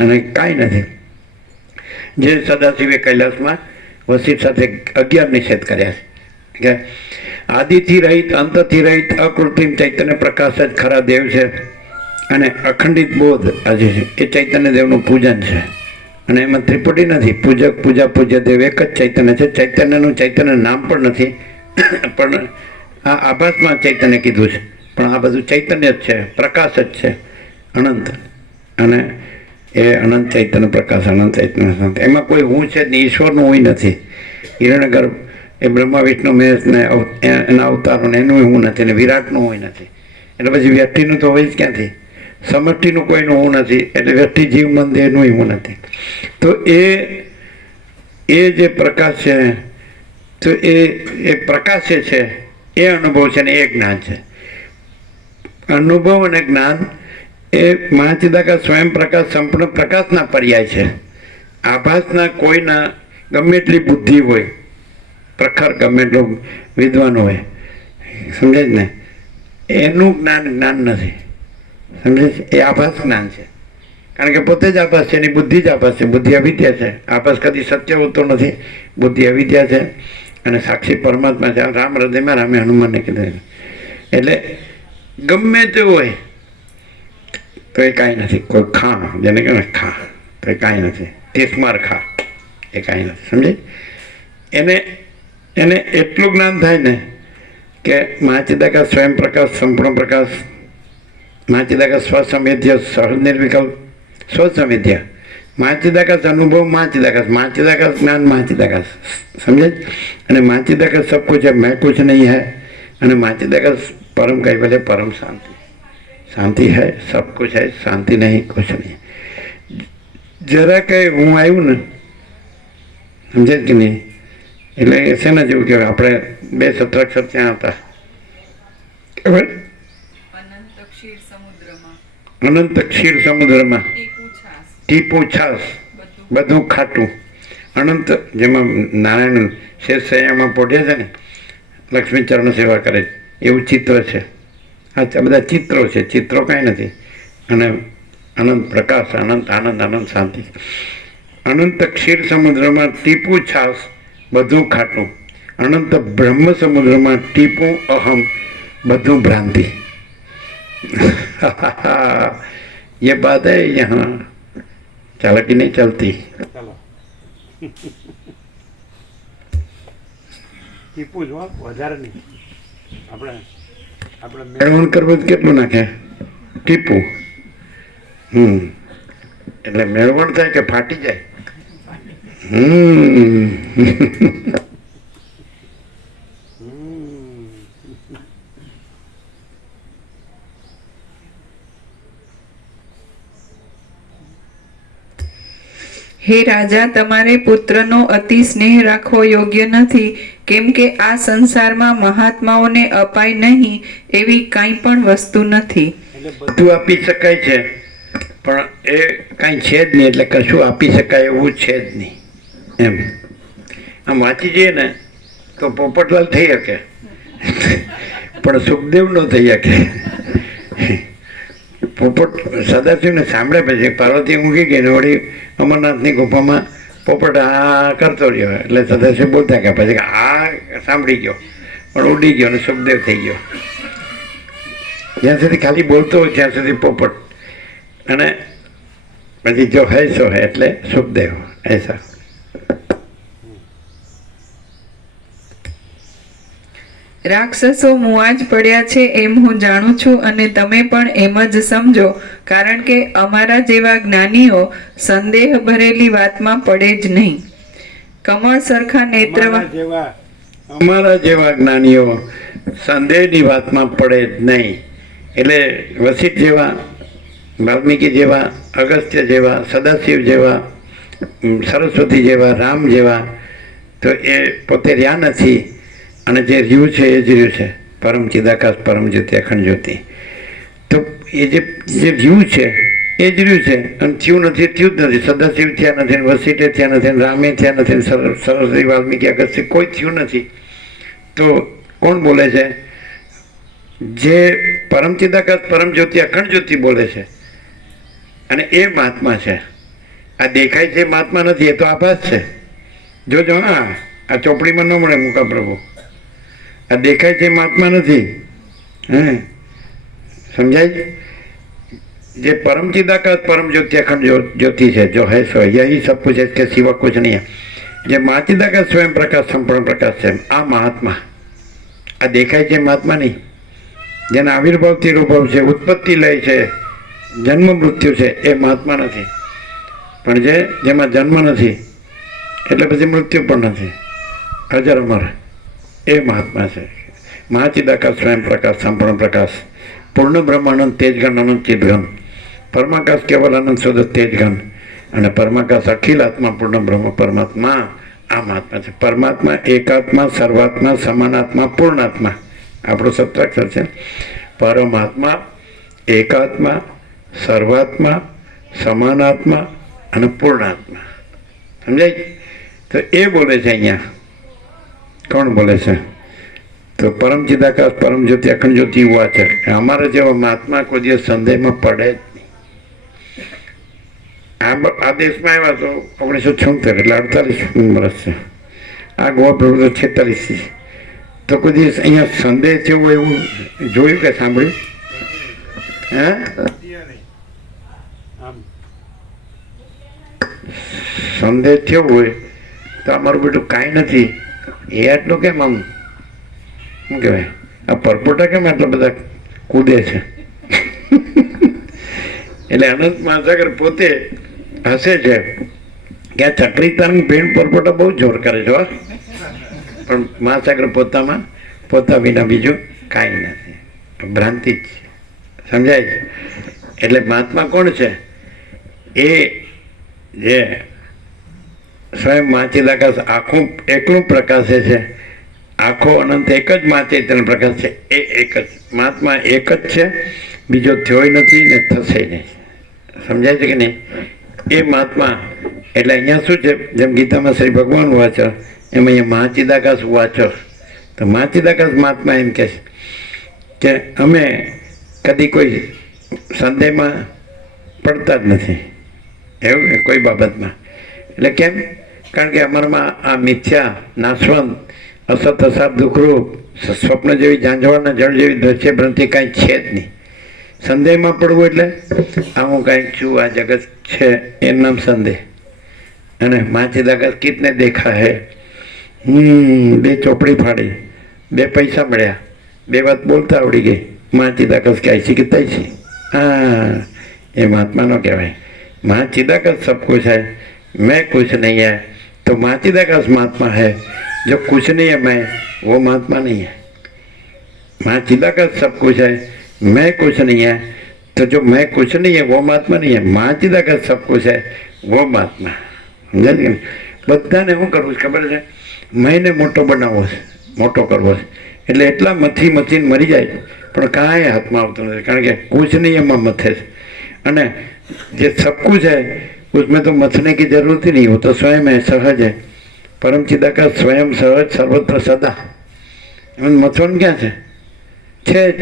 અને કાંઈ નથી. જે સદાશિવે કૈલાસમાં વસિષ્ઠ સાથે 11 નિષેધ કર્યા છે કે આદિથી રહિત, અંતથી રહિત, અકૃત્રિમ ચૈતન્ય પ્રકાશ જ ખરા દેવ છે. અને અખંડિત બોધ આજે છે એ ચૈતન્ય દેવનું પૂજન છે. અને એમાં ત્રિપુટી નથી. પૂજક, પૂજા, પૂજ્ય દેવ એક જ ચૈતન્ય છે. ચૈતન્યનું ચૈતન્ય નામ પણ નથી, પણ આ આભાસમાં ચૈતન્ય કીધું છે. પણ આ બધું ચૈતન્ય જ છે, પ્રકાશ જ છે, અનંત. અને એ અનંત ચૈતન્ય પ્રકાશ, અનંત ચૈતન્ય. એમાં કોઈ હું છે ને ઈશ્વરનું હું નથી. હિરણ્યગર્ભ એ બ્રહ્મા વિષ્ણુ મહેશ ને એના અવતારો ને એનું હું નથી, ને વિરાટનું હું નથી. એટલે પછી વ્યક્તિનું તો હોય જ ક્યાંથી? સમષ્ટિનું કોઈનું હું નથી, એટલે વ્યક્તિ જીવ મન દેહનું હું નથી. તો એ જે પ્રકાશ છે તો એ પ્રકાશ જે છે એ અનુભવ છે ને એ જ્ઞાન છે. અનુભવ અને જ્ઞાન એ મહાચિદાકાશ સ્વયં પ્રકાશ સંપૂર્ણ પ્રકાશના પર્યાય છે. આભાસના કોઈના ગમે એટલી બુદ્ધિ હોય, પ્રખર ગમે એટલું વિદ્વાન હોય, સમજે જ ને, એનું જ્ઞાન નથી. સમજે છે? એ આભાસ જ્ઞાન છે. કારણ કે પોતે જ આભાસ છે, એની બુદ્ધિ જ આભાસ છે. બુદ્ધિ અવિદ્યા છે. આભાસ કદી સત્ય હોતો નથી. બુદ્ધિ અવિદ્યા છે અને સાક્ષી પરમાત્મા છે. રામ હૃદયમાં રામે હનુમાનને કીધું. એટલે ગમે તે હોય તો એ કાંઈ નથી. કોઈ ખા, જેને કહેવાય ખા, તો એ કાંઈ નથી. તીસમાર ખા, એ કાંઈ નથી. સમજે? એને એટલું જ્ઞાન થાય ને કે મહાચિદાકાશ સ્વયં પ્રકાશ સંપૂર્ણ પ્રકાશ, મહાચિદાકાશ સ્વસંવેદ્ય સહજ નિર્વિકલ્પ સ્વસંવેદ્ય, મહાચિદાકાશ અનુભવ મહાચિદાકાશ, મહાચિદાકાશ જ્ઞાન મહાચિદાकाश. समझे? અને મહાચિદાकाश सब कुछ है, मैं कुछ नहीं है. અને મહાચિદાकाश परम कैवल्य परम शांति. शांति है, सब कुछ है, शांति नहीं, कुछ नहीं. जरा कहीं હું આવ્યું ને, સમજે કે નહીં, એટલે શેના જેવું કહેવાય, આપણે 2 સત્રાક્ષર ત્યાં હતા, ખબર? અનંત ક્ષીર સમુદ્રમાં ટીપું છાસ, બધું ખાટું. અનંત, જેમાં નારાયણ શેષસૈયામાં પોઢ્યા છે ને, લક્ષ્મીચરણ સેવા કરે છે, એવું ચિત્ર છે. આ બધા ચિત્રો છે, ચિત્રો કાંઈ નથી. અને અનંત પ્રકાશ, અનંત આનંદ, અનંત શાંતિ. અનંત ક્ષીર સમુદ્રમાં ટીપું છાસ, બધું ખાટું. અનંત બ્રહ્મ સમુદ્રમાં ટીપું અહમ, બધું ભ્રાંતિ. ये बात है यहाँ चालाकी नहीं चलती. ચાલો ટીપું જો વધારે નહીં. આપણે મેળવણ કરવું કેટલું નાખે ટીપું. એટલે મેળવણ થાય કે ફાટી જાય. હે રાજા, તમારે પુત્રનો અતિ સ્નેહ રાખવો યોગ્ય નથી, કેમ કે આ સંસારમાં મહાત્માઓને અપાય નહીં એવી કાંઈ પણ વસ્તુ નથી. બધું આપી શકાય છે, પણ એ કાંઈ છે જ નહીં. એટલે કશું આપી શકાય એવું છે જ નહીં. એમ આમ વાંચી જઈએ ને તો પોપટલાલ થઈ શકે, પણ સુખદેવ ન થઈ શકે. પોપટ સદાશિવને સાંભળે પછી પાર્વતી ઊંઘી ગઈ ને વળી અમરનાથની ગુફામાં પોપટ આ કરતો રહ્યો. એટલે સદાશિવ બોલતા ગયા પછી આ સાંભળી ગયો પણ ઉડી ગયો અને સુખદેવ થઈ ગયો. જ્યાં સુધી ખાલી બોલતો હોય ત્યાં સુધી પોપટ, અને પછી જો હૈ સો હૈ એટલે સુખદેવ. એસા રાક્ષસો મુઆ જ પડ્યા છે એમ હું જાણું છું, અને તમે પણ એમ જ સમજો, કારણ કે અમારા જેવા જ્ઞાનીઓ સંદેહ ભરેલી વાતમાં પડે જ નહીં. કમળ સરખા નેત્ર અમારા જેવા જ્ઞાનીઓ સંદેહની વાતમાં પડે જ નહીં. એટલે વસિષ્ઠ જેવા, વાલ્મીકી જેવા, અગસ્ત્ય જેવા, સદાશિવ જેવા, સરસ્વતી જેવા, રામ જેવા તો એ પોતે રહ્યા નથી. અને જે રહ્યું છે એ જ રહ્યું છે, પરમ ચિદાકાશ પરમ જ્યોતિ અખંડ જ્યોતિ. તો એ જે રહ્યું છે એ જ રહ્યું છે, અને થયું નથી, થયું જ નથી. સદાશિવ થયા નથી, વસિષ્ઠે થયા નથી, રામે થયા નથી, સરસ્વતી વાલ્મીકી અગસ્ત્ય કોઈ થયું નથી. તો કોણ બોલે છે? જે પરમ ચિદાકાશ પરમ જ્યોતિ અખંડ જ્યોતિ બોલે છે, અને એ મહાત્મા છે. આ દેખાય છે મહાત્મા નથી, એ તો આભાસ છે. જોજો, હા, આ ચોપડીમાં ન મળે મુકા પ્રભુ. આ દેખાય છે મહાત્મા નથી. હે, સમજાય? જે परम चिदाकाश परम ज्योति अखंड ज्योति है, जो है सो यही सब कुछ है, इसके सिवा कुछ नहीं है. જે મહાચિદાકાશ સ્વયં પ્રકાશ સંપૂર્ણ પ્રકાશ છે, આ મહાત્મા. આ દેખાય છે મહાત્મા નહીં. જેના આવિર્ભાવથી રૂભાવ છે, ઉત્પત્તિ લય છે, જન્મ મૃત્યુ છે, એ મહાત્મા નથી. પણ જેમાં જન્મ નથી એટલે પછી મૃત્યુ પણ નથી, અજર અમર, એ મહાત્મા છે. મહાચિદાકાશ સ્વયં પ્રકાશ સંપૂર્ણ પ્રકાશ, પૂર્ણ બ્રહ્માનંદ તેજગણ અનંત ચિદગણ, પરમાકાશ કેવલ આનંદ શુદ્ધ તેજગણ, અને પરમાકાશ અખિલ આત્મા પૂર્ણ બ્રહ્મ પરમાત્મા આ મહાત્મા છે. પરમાત્મા એકાત્મા, સર્વાત્મા, સમાનાત્મા, પૂર્ણાત્મા. આપણો સત્રાક્ષર છે. પરમાત્મા એકાત્મા, સર્વાત્મા, સમાનાત્મા અને પૂર્ણાત્મા. સમજાય? તો એ બોલે છે અહીંયા. કોણ બોલે છે? તો પરમ ચિદાકાશ પરમ જ્યોતિ અખંડ જ્યોતિ એવા છે. અમારા જેવા મહાત્મા કોઈ દિવસ સંદેહમાં પડે જ નહીં. આ દેશમાં આવ્યા તો 1976, એટલે 48 વર્ષ છે. આ ગોવા પ્રભુ 46. તો કોઈ દિવસ અહીંયા સંદેહ થયો એવું જોયું કે સાંભળ્યું? હે? આમ સંદેહ થયો હોય તો અમારું બેટું કાંઈ નથી, એ આટલું કેમ આમ શું કહેવાય, આ પરપોટા કેમ આટલા બધા કૂદે છે? એટલે અનંત મહાસાગર પોતે હસે છે કે આ ચક્રી તરંગ ભીણ પરપોટા બહુ જોર કરે છે હો. પણ મહાસાગર પોતામાં પોતા વિના બીજું કાંઈ નથી, ભ્રાંતિ જ છે. સમજાય છે? એટલે મહાત્મા કોણ છે? એ જે સ્વયં માચિદાકાશ આખું એકલું પ્રકાશે છે. આખો અનંત એક જ મા ચૈતન્ય પ્રકાશ છે. એ એક જ મહાત્મા એક જ છે, બીજો થયોય નથી ને થશે નહીં. સમજાય છે કે નહીં? એ મહાત્મા એટલે અહીંયા શું છે, જેમ ગીતામાં શ્રી ભગવાન વાંચો એમ અહીંયા મહાચિદાકાશ વાંચો. તો મહાચિદાકાશ મહાત્મા એમ કહે છે કે અમે કદી કોઈ સંદેહમાં પડતા જ નથી, એવું કોઈ બાબતમાં. એટલે કેમ? કારણ કે અમારામાં આ મિથ્યા, નાશવંત, અસત અસાત, દુઃખરૂપ, સ્વપ્ન જેવી, ઝાંઝવાળના જળ જેવી દ્રશ્ય ભ્રાંતિ કાંઈ છે જ નહીં. સંદેહમાં પડવું એટલે આ હું કાંઈક છું, આ જગત છે, એમ નામ સંદેહ. અને માચિદાકાશ કિતને દેખા હે, 2 ચોપડી ફાડી, 2 પૈસા મળ્યા, 2 વાત બોલતા આવડી ગઈ. માચિદાકાશ કે ऐसी कितना है? हाँ, ये महात्मा नो कहवाय. महाचिदाकाश सब कुछ है, मैं कुछ नहीं है. तो महाचिदाकाश महात्मा है. जो कुछ नहीं है मैं, वो महात्मा नहीं है. महाचिदाकाश सब कुछ है, मैं कुछ नहीं है. तो जो मैं कुछ नहीं है वो महात्मा नहीं है. महाचिदाकाश सब कुछ है, वो महात्मा. સમજાય કે બધાને શું કરવું છે ખબર છે? મહિને મોટો બનાવવો છે, મોટો કરવો છે. એટલે એટલા મથીને મરી જાય પણ કાંઈ હાથમાં આવતું નથી, કારણ કે કુછ નહીં એમાં મથે છે. અને જે સબ કુછ है उसमें तो मथने की जरूरत ही नहीं, वो तो स्वयं है, सहज है. परम चिदाकाश स्वयं सहज सर्वत्र सदा. એમાં મથવાનું ક્યાં છે? છે જ.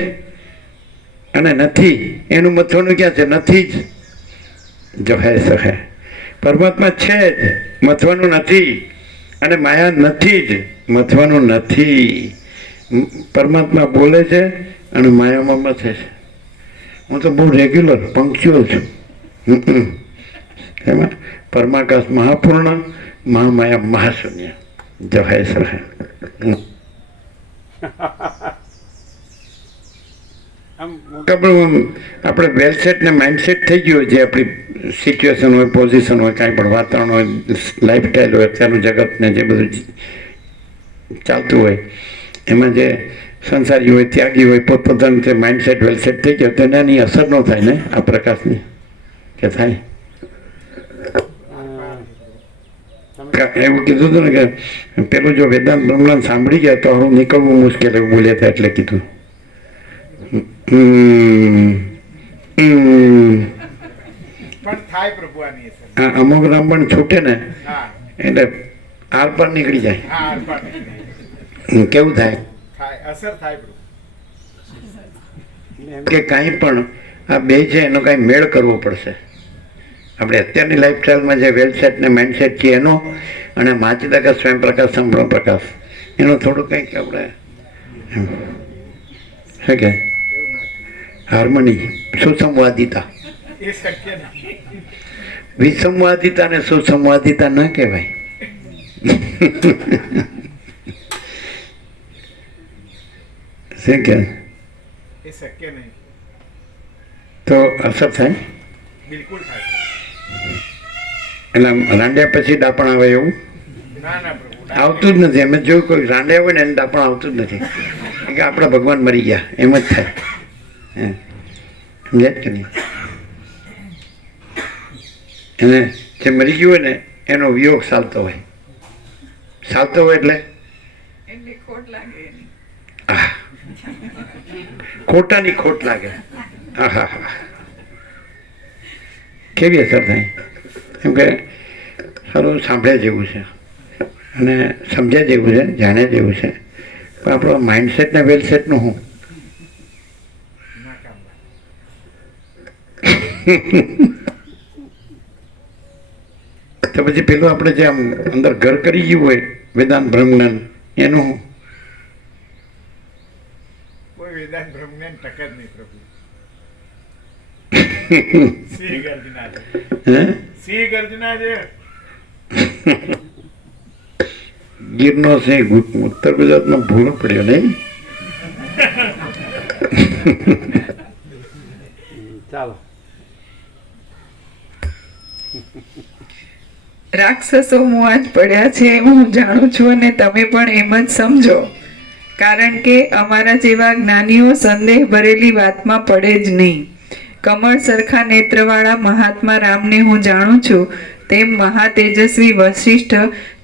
અને નથી એનું મથવાનું ક્યાં છે? નથી જ. જો હે સો હે. પરમાત્મા છે જ, મથવાનું નથી. અને માયા નથી જ, મથવાનું નથી. પરમાત્મા બોલે છે અને માયામાં મથે છે. હું તો બહુ રેગ્યુલર પંક્ચ્યુઅલ છું. એમાં પરમાકાશ મહાપૂર્ણ, મહામાયા મહાશૂન્ય. જો હે સો હે. આપણે વેલસેટ ને માઇન્ડસેટ થઈ ગયું, જે આપણી સિચ્યુએશન હોય, પોઝિશન હોય, કાંઈ પણ વાતાવરણ હોય, લાઈફસ્ટાઈલ હોય, અત્યારનું જગત ને જે બધું ચાલતું હોય, એમાં જે સંસારી હોય, ત્યાગી હોય, પોતપોતાનું જે માઇન્ડસેટ વેલસેટ થઈ ગયો, તેને એની અસર ન થાય ને આ પ્રકાશની, કે થાય? એવું કીધું હતું ને કે પેલું જો વેદાંત બ્રહ્માંડ સાંભળી ગયા તો હું નીકળવું મુશ્કેલ, એવું બોલ્યા હતા એટલે કીધું. અમુક રામબણ છૂટે ને એટલે આર પર નીકળી જાય. કેવું થાય કે કાંઈ પણ આ બે છે એનો કાંઈ મેળ કરવો પડશે. આપણે અત્યારની લાઈફસ્ટાઈલમાં જે વેલસેટ ને માઇન્ડસેટ છે એનો, અને માચિદાકાશ સ્વયં પ્રકાશ, સંપૂર્ણ પ્રકાશ, એનો થોડું કંઈક આપણે શું કે હાર્મની, સુસંવાદિતા. વિસંવાદિતા ને સુસંવાદિતા ન કહેવાય. શું કે તો અસર થાય, એટલે રાંડ્યા પછી ડાપણ આવે એવું આવતું જ નથી. અમે જોયું કોઈ રાંડ્યા હોય ને એને ડાપણ આવતું જ નથી, કે આપણા ભગવાન મરી ગયા એમ જ થાય. સમજાય કે નહીં? એને જે મરી ગયું હોય ને એનો વિયોગ ચાલતો હોય. ચાલતો હોય એટલે એટલે ખોટ લાગે એની. ખોટાની ખોટ લાગે. આહા હા, કેવી અસર થાય? એમ કે સારું સાંભળ્યા જેવું છે અને સમજ્યા જેવું છે, જાણ્યા જેવું છે, પણ આપણો માઇન્ડસેટ ને વેલસેટનું શું? તો પછી પેલું આપણે જે આમ અંદર ઘર કરી ગયું હોય વેદાંત બ્રહ્મજ્ઞાન, એનું શું? કોઈ વેદાંત બ્રહ્મજ્ઞાન ટક્કર નહીં પ્રભુ. સિંહ ગર્જના છે, હે? સિંહ ગર્જના છે. ગીરનો છે ઉત્તર ગુજરાતમાં ભૂલો પડ્યો નહીં. ચાલો. રાક્ષસો મુઆ જ પડ્યા છે હું જાણું છું અને તમે પણ એમ જ સમજો, કારણ કે અમારા જેવા જ્ઞાનીઓ સંદેહ ભરેલી વાતમાં પડે જ નહીં. કમળ સરખા નેત્રવાળા મહાત્મા રામને હું જાણું છું, તેમ મહાતેજસ્વી વશિષ્ઠ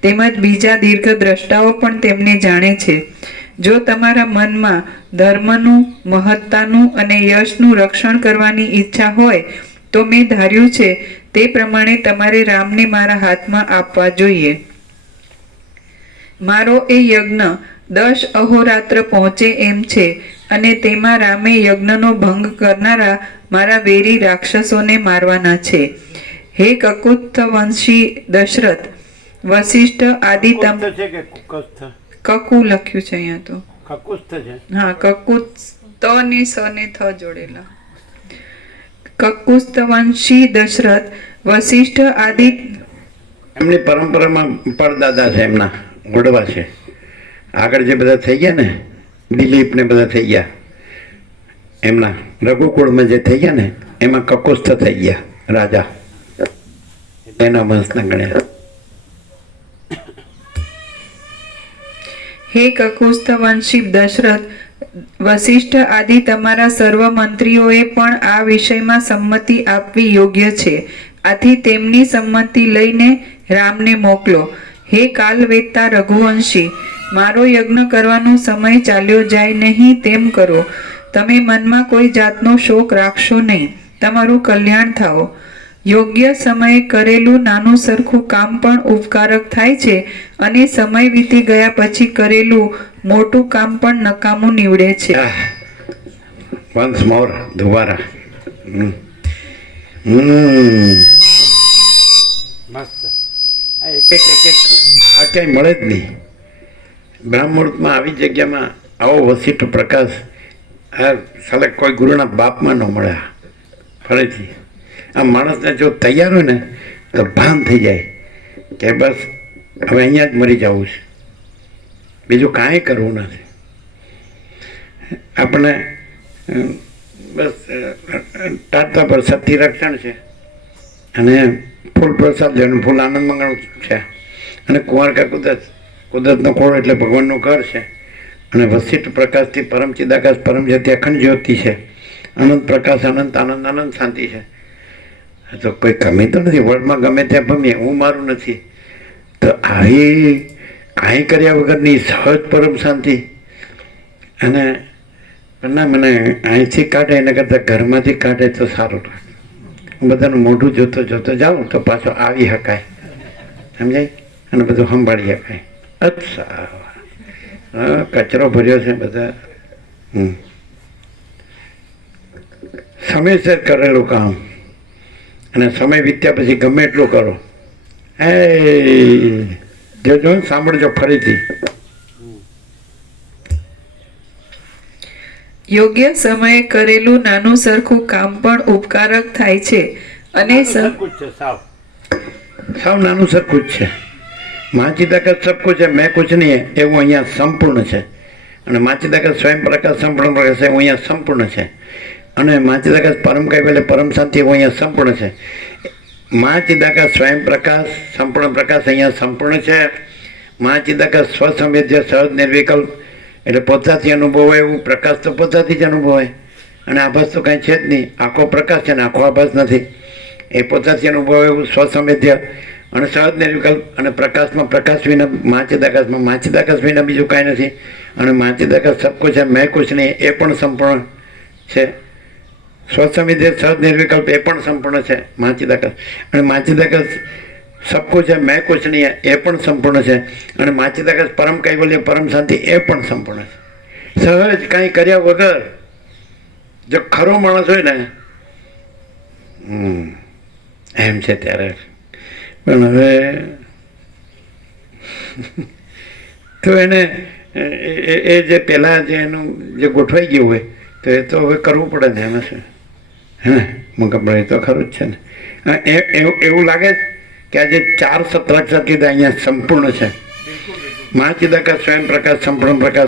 તેમજ બીજા દીર્ઘદ્રષ્ટાઓ પણ તેમને જાણે છે. જો તમારા મનમાં ધર્મનું, મહત્તાનું અને યશનું રક્ષણ કરવાની ઈચ્છા હોય તો મેં ધાર્યું છે તે પ્રમાણે તમારે રામને મારા હાથમાં આપવા જોઈએ. મારો એ યજ્ઞ 10 અહોરાત્ર પહોંચે એમ છે અને તેમાં રામે યજ્ઞનો ભંગ કરનારા મારા વેરી રાક્ષસોને મારવાના છે. હે કકુત્થ વંશી દશરથ, વશિષ્ઠ આદિ કુસ્થ છે કે કુસ્થ? કકુ લખ્યું છે અહીંયા તો. કકુસ્થ છે. હા, કકુત ત ને સ ને થ જોડેલા. કકુસ્થ વંશી દશરથ, વશિષ્ઠ આદિ એમની પરંપરામાં પરદાદા છે, એમના ઘોડવા છે. આગળ જે બધા થઈ ગયા ને, દિલીપ ને બધા થઈ ગયા, એમના રઘુકુળમાં જે થઈ ગયા ને, એમાં કકુસ્થ થઈ ગયા રાજા, એના વંશના ગણ્યા. હે કકુસ્થ વંશી દશરથ, વશિષ્ઠ આદિ તમારા સર્વ મંત્રીઓએ પણ આ વિષયમાં સંમતિ આપવી યોગ્ય છે. આથી તેમની સંમતિ લઈને રામને મોકલો. હે કાલવેતા રઘુવંશી, મારો યજ્ઞ કરવાનો સમય ચાલ્યો જાય નહીં તેમ કરો. તમે મનમાં કોઈ જાતનો શોક રાખશો નહીં, તમારું કલ્યાણ થાઓ. યોગ્ય સમયે કરેલું નાનું સરખું કામ પણ ઉપકારક થાય છે અને સમય વીતી ગયા પછી કરેલું મોટું કામ પણ નકામું નીવડે છે. વન્સ મોર દુબારા. મસ્ત. આ એક આ ક્યાંય મળે જ નહીં. બ્રાહ્મણમાં આવી જગ્યામાં આવો વશિષ્ઠ પ્રકાશ આ સાલે કોઈ ગુરુના બાપમાં ન મળ્યા. ફરીથી આ માણસને જો તૈયાર હોય ને તો ભાન થઈ જાય કે બસ હવે અહીંયા જ મરી જવું છે, બીજું કાંઈ કરવું નથી. આપણે બસ ટાટા પર સતી રક્ષણ છે અને ફૂલ પ્રસાદ છે અને ફૂલ આનંદ મંગળ છે અને કુંવારકા કુદરતનો ખોળ એટલે ભગવાનનું ઘર છે અને વશિષ્ઠ પ્રકાશથી પરમ ચિદાકાશ પરમ જ્યોતિ અખંડ જ્યોતિ છે. અનંત પ્રકાશ, અનંત આનંદ, અનંત શાંતિ છે. તો કોઈ કમી તો નથી, વર્લ્ડમાં ગમે ત્યાં ભમીએ, હું મારું નથી. તો આવી કાંઈ કર્યા વગરની સહજ પરમ શાંતિ. અને ના મને અહીંથી કાઢે એના કરતાં ઘરમાંથી કાઢે તો સારું લાગે. હું બધાનું મોઢું જોતો જોતો જાઉં તો પાછો આવી શકાય, સમજાય, અને બધું સંભાળી શકાય. અચ્છા, કચરો ભર્યો છે બધા. સમયસર કરેલું કામ અને સમય વીત્યા પછી ગમે એટલું કરો. એ જોજો, સાંભળજો ફરીથી. યોગ્ય સમયે કરેલું નાનું સરખું કામ પણ ઉપકારક થાય છે અને સરખું જ છે, સાવ નાનું સરખું જ છે. માચિદાકાશ સબ કુછ है, મેં કુછ નહીં है, એવું અહીંયા સંપૂર્ણ છે. અને માચિદાકાશ સ્વયં પ્રકાશ સંપૂર્ણ પ્રકાશ એવું અહીંયા સંપૂર્ણ છે. અને માચિદાકાશ પરમ કહેવાય પરમ શાંતિ એવું અહીંયા સંપૂર્ણ છે. માચિદાકાશ સ્વયં પ્રકાશ સંપૂર્ણ પ્રકાશ અહીંયા સંપૂર્ણ છે. માચિદાકાશ સ્વસંવેદ્ય સહજ નિર્વિકલ્પ એટલે પોતાથી અનુભવાય એવું પ્રકાશ તો પોતાથી જ અનુભવાય અને આભાસ તો કાંઈ છે જ નહીં. આખો પ્રકાશ છે ને આખો આભાસ નથી. એ પોતાથી અનુભવાય એવું સ્વસંવેદ્ય અને સહજ નિર્વિકલ્પ અને પ્રકાશમાં પ્રકાશ વિના મા ચિદાકાશ વિના બીજું કાંઈ નથી. અને મા ચિદાકાશ સબ કુછ છે મેં કુછ નહીં એ પણ સંપૂર્ણ છે. સ્વસમિધે સહજ નિર્વિકલ્પ એ પણ સંપૂર્ણ છે મા ચિદાકાશ. અને મા ચિદાકાશ સબ કુછ છે મેં કુછ નહીં એ પણ સંપૂર્ણ છે. અને મા ચિદાકાશ પરમ કૈવલ્ય પરમ શાંતિ એ પણ સંપૂર્ણ છે. સહજ કાંઈ કર્યા વગર જો ખરો માણસ હોય ને એમ છે ત્યારે. પણ હવે તો એને એ જે પહેલાં જે એનું જે ગોઠવાઈ ગયું હોય તો એ તો હવે કરવું પડે ને. એમાં શું હે મુકબળ તો ખરું જ છે ને. એવું લાગે કે આજે 4 સત્રાક્ષર કીધા અહીંયા સંપૂર્ણ છે. મા ચિદાકાશ સ્વયં પ્રકાશ સંપૂર્ણ પ્રકાશ